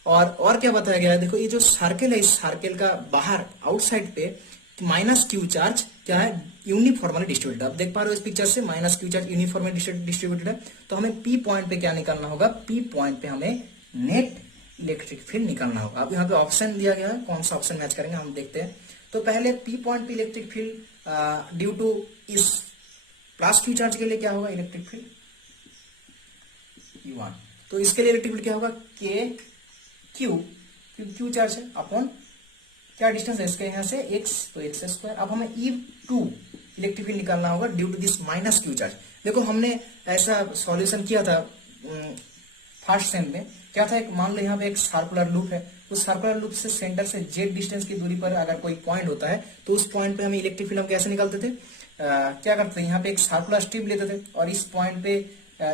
और क्या बताया गया है, देखो ये जो सर्कल है, इस सर्कल का बाहर आउटसाइड पे माइनस क्यू चार्ज क्या है यूनिफॉर्मली डिस्ट्रीब्यूटेड। आप देख पा रहे हो इस पिक्चर से minus Q charge uniformly distributed है। तो हमें पी पॉइंट पे क्या निकालना होगा, पी पॉइंट पे हमें नेट इलेक्ट्रिक फील्ड निकालना होगा। अब यहाँ पे ऑप्शन दिया गया है, कौन सा ऑप्शन मैच करेंगे हम देखते हैं। तो पहले पी पॉइंट पे इलेक्ट्रिक फील्ड ड्यू टू इस प्लस क्यू चार्ज के लिए क्या होगा इलेक्ट्रिक फील्ड U1, तो इसके लिए इलेक्ट्रिक फील्ड क्या होगा के क्यू चार्ज है अपॉन क्या डिस्टेंस है इसके यहाँ से x, तो x स्क्वायर। अब हमें E2 इलेक्ट्रिक फील्ड निकालना होगा due to this minus Q charge. देखो हमने ऐसा सॉल्यूशन किया था फर्स्ट सेम में, क्या था, एक मान लो यहाँ पे एक सर्कुलर लूप है, उस सर्कुलर लूप से सेंटर से z डिस्टेंस की दूरी पर अगर कोई पॉइंट होता है तो उस पॉइंट पे हमें इलेक्ट्रिक फील्ड हम कैसे निकालते थे, क्या करते थे, यहाँ पे एक सर्कुलर स्ट्रिप लेते थे, और इस पॉइंट पे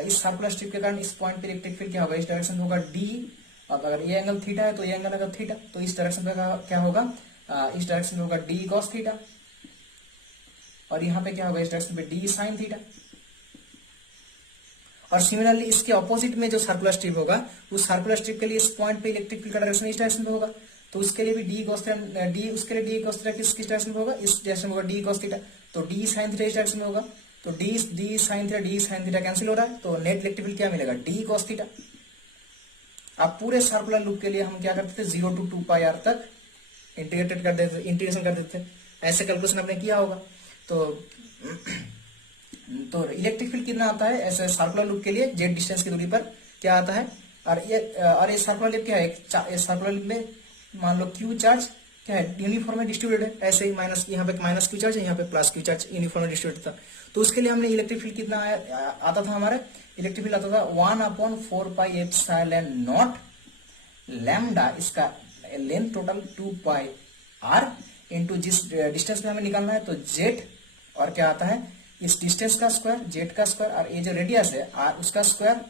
इस सर्कुलर स्ट्रिप के कारण इस पॉइंट पे इलेक्ट्रिक फील्ड क्या होगा, इस डायरेक्शन में होगा डी। अब अगर ये एंगल थीटा है तो ये एंगल अगर थीटा, तो इस डायरेक्शन पे क्या होगा, इस डायरेक्शन में होगा डी कॉस थीटा, और यहाँ पे क्या होगा इस डायरेक्शन पे डी साइन थीटा। और सिमिलरली इसके ऑपोजिट में जो सर्कुलर स्ट्रिप होगा उस सर्कुलर स्ट्रिप के लिए इस पॉइंट पे इलेक्ट्रिक फील्ड का डायरेक्शन इस डायरेक्शन में होगा, तो उसके लिए भी डी cos थीटा डी उसके लिए डी cos थीटा किस डायरेक्शन में होगा, इस डायरेक्शन में होगा डी cos थीटा, तो डी sin थीटा इस डायरेक्शन में होगा, तो डी sin थीटा कैंसिल हो रहा है, तो नेट इलेक्ट्रिक फील्ड क्या मिलेगा, डी cos थीटा। अब पूरे सर्कुलर लूप के लिए हम क्या करते थे, 0 to 2 पाई r तक इंटीग्रेटेड कर देते, इंटीग्रेशन कर देते, ऐसे कैलकुलेशन आपने किया होगा। तो इलेक्ट्रिक फील्ड कितना आता है ऐसे सर्कुलर लूप के लिए, जेड डिस्टेंस की दूरी पर क्या आता है, और ये सर्कुलर लूप क्या है, सर्कुलर लूप में मान लो क्यू चार्ज क्या है, यूनिफॉर्म डिस्ट्रीब्यूटेड है, ऐसे ही माइनस, यहाँ पे माइनस क्यू चार्ज है, यहाँ पे plus Q charge, uniform distributed था। तो उसके लिए हमने इलेक्ट्रिक फील्ड कितना आता था, हमारे इलेक्ट्रिक फील्ड आता था 1/4 पाई एप्सिलॉन नॉट लैम्डा, इसका length total 2 pi R into जिस डिस्टेंस में हमें निकालना है तो जेड, और क्या आता है इस डिस्टेंस का स्क्वायर, जेड का स्क्वायर, और ये जो रेडियस है आर उसका square,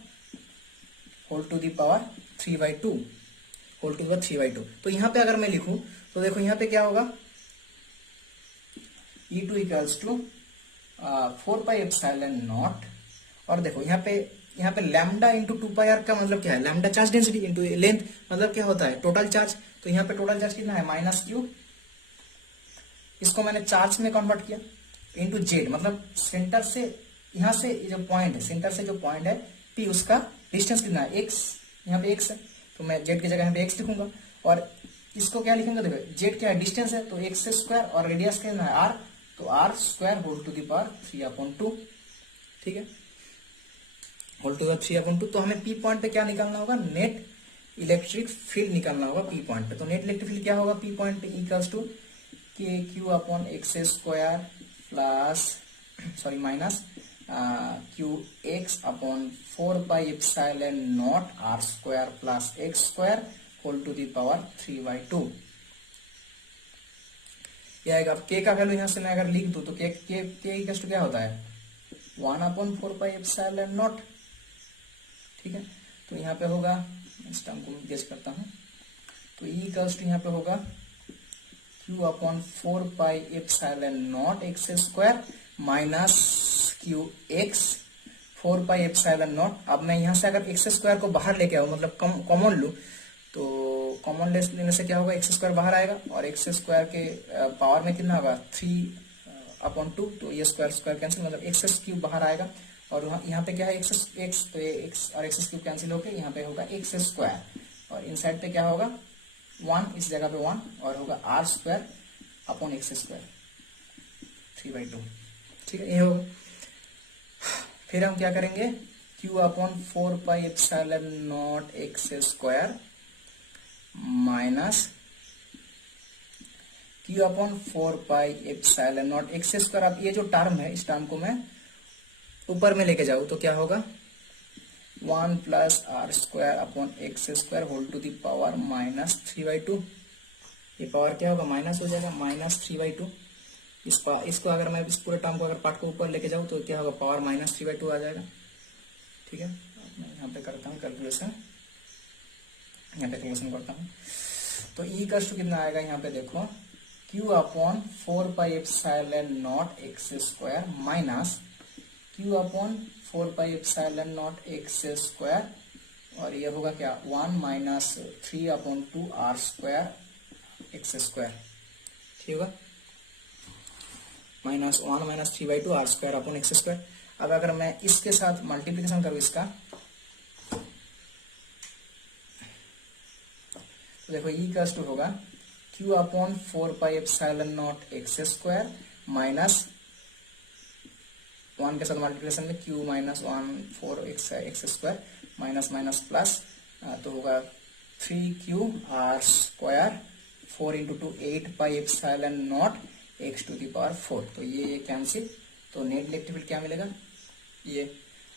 whole to the power 3/2, whole to the power 3/2। तो यहाँ पे अगर मैं लिखूं तो देखो यहाँ पे क्या होगा, E2 equals to 4 pi epsilon naught, और देखो यहाँ पे लैम्डा इंटू 2 पाई आर का मतलब क्या है, lambda charge density into length, मतलब क्या होता है टोटल चार्ज। तो यहाँ पे टोटल चार्ज कितना है, माइनस क्यू, इसको मैंने चार्ज में कन्वर्ट किया, इंटू जेड, मतलब सेंटर से यहाँ से जो पॉइंट है, सेंटर से जो पॉइंट है पी, उसका डिस्टेंस कितना है, एक्स, यहाँ पे एक्स है, तो मैं जेड की जगह यहाँ पे एक्स लिखूंगा, और इसको क्या लिखेंगे, देखो जेड क्या है, डिस्टेंस है, तो एक्स स्क्वायर, और रेडियस कितना है आर, तो R square whole to the power 3/2, ठीक है, होल टू दी पावर 3/2। तो हमें पी पॉइंट पे क्या निकालना होगा, नेट इलेक्ट्रिक फील्ड निकालना होगा पी पॉइंट पे। तो नेट इलेक्ट्रिक फील्ड क्या होगा पी पॉइंट पे, equals to K Q upon X square plus sorry minus Q X upon 4 pi epsilon naught R square plus X square whole to the power 3/2। यह आएगा। के का value यहां से मैं अगर लिख दूं तो के इक्वल्स टू क्या होता है, 1/4 पाई एप्सिलॉन नॉट, ठीक है। तो यहाँ पे होगा, इस टर्म को गेस करता हूं, तो ई इक्वल्स टू यहाँ पे होगा Q upon 4 pi epsilon naught X square minus Q x 4 pi epsilon naught. अब मैं यहाँ से अगर एक्स स्क्वायर को बाहर लेके आऊं, मतलब कॉमन लूं, तो कॉमन लेने से क्या होगा, एक्स स्क्वायर बाहर आएगा, और एक्स स्क्वायर के पावर में कितना होगा 3/2, तो ये स्क्वायर स्क्वायर कैंसिल, मतलब एक्स क्यूब बाहर आएगा, और यहाँ पे क्या है एक्स, तो एक्स और एक्स क्यूब कैंसिल होकर यहाँ पे होगा एक्स स्क्वायर, और इन साइड पे क्या होगा 1, इस जगह पे 1, और होगा R square upon X square 3/2, ठीक है, ये होगा। फिर हम क्या करेंगे, Q upon 4 pi epsilon naught X square minus Q upon 4 pi epsilon naught X square. अब ये जो टर्म है, इस टर्म को मैं ऊपर में लेके जाऊं तो क्या होगा 1 plus R square upon X square whole to the power minus 3/2। ये पावर क्या होगा, माइनस हो जाएगा, माइनस 3/2। इसको अगर मैं इस पूरे टर्म को अगर पार्ट को ऊपर लेके जाऊं तो क्या होगा, पावर माइनस 3/2 आ जाएगा, ठीक है। मैं यहाँ पे करता हूँ कैलकुलेशन, यहाँ पे कैलकुलेशन करता हूँ, तो ई का कितना आएगा, यहाँ पे देखो Q upon 4 pi epsilon naught X square minus Q upon 4 pi epsilon naught X square, और ये होगा क्या 1 minus 3/2 R square X square, ठीक होगा, minus 1 minus 3/2 R square upon X square. अब अगर मैं इसके साथ मल्टीप्लीकेशन करूँ इसका, तो देखो ई का टू होगा Q upon 4 pi epsilon naught X square minus 1 के साथ मल्टीप्लिकेशन में Q minus 1 4 X square minus minus plus, तो होगा 3q R square 4 into 2 8 pi epsilon naught X to the power 4। तो ये कैंसिल, तो नेट इलेक्ट्रिक फील्ड क्या मिलेगा ये।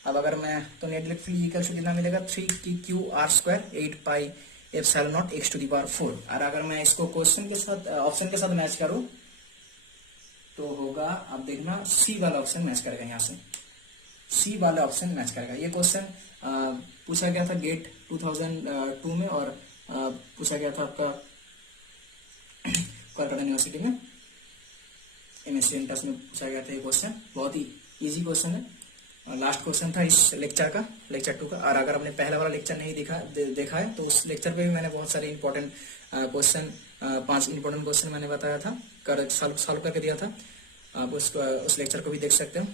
अब अगर मैं तो net electric field equal to कितना मिलेगा 3q R square 8 pi epsilon naught X to the power 4। और अगर मैं इसको क्वेश्चन के साथ ऑप्शन के साथ मैच करूं तो होगा, आप देखना सी वाला ऑप्शन मैच करेगा, यहाँ से सी वाला ऑप्शन मैच करेगा। ये क्वेश्चन पूछा गया था गेट 2002 में, और पूछा गया था आपका कोलकाता यूनिवर्सिटी में एमएससी एंट्रेंस में पूछा गया था। ये क्वेश्चन बहुत ही इजी क्वेश्चन है, लास्ट क्वेश्चन था इस लेक्चर का, लेक्चर 2 का। और अगर आपने पहला वाला लेक्चर नहीं देखा है तो उस लेक्चर पे भी मैंने बहुत सारे इंपॉर्टेंट क्वेश्चन, 5 इंपॉर्टेंट क्वेश्चन मैंने बताया था, सॉल्व करके दिया था। आप उस लेक्चर को भी देख सकते हो।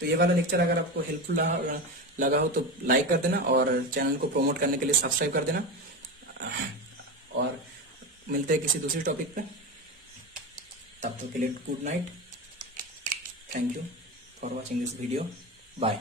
तो ये वाला लेक्चर अगर आपको हेल्पफुल लगा हो तो लाइक कर देना और चैनल को प्रमोट करने के लिए सब्सक्राइब कर देना। और मिलते हैं किसी दूसरे टॉपिक पे, तब तक के लिए good night. Thank you for watching this video. Bye.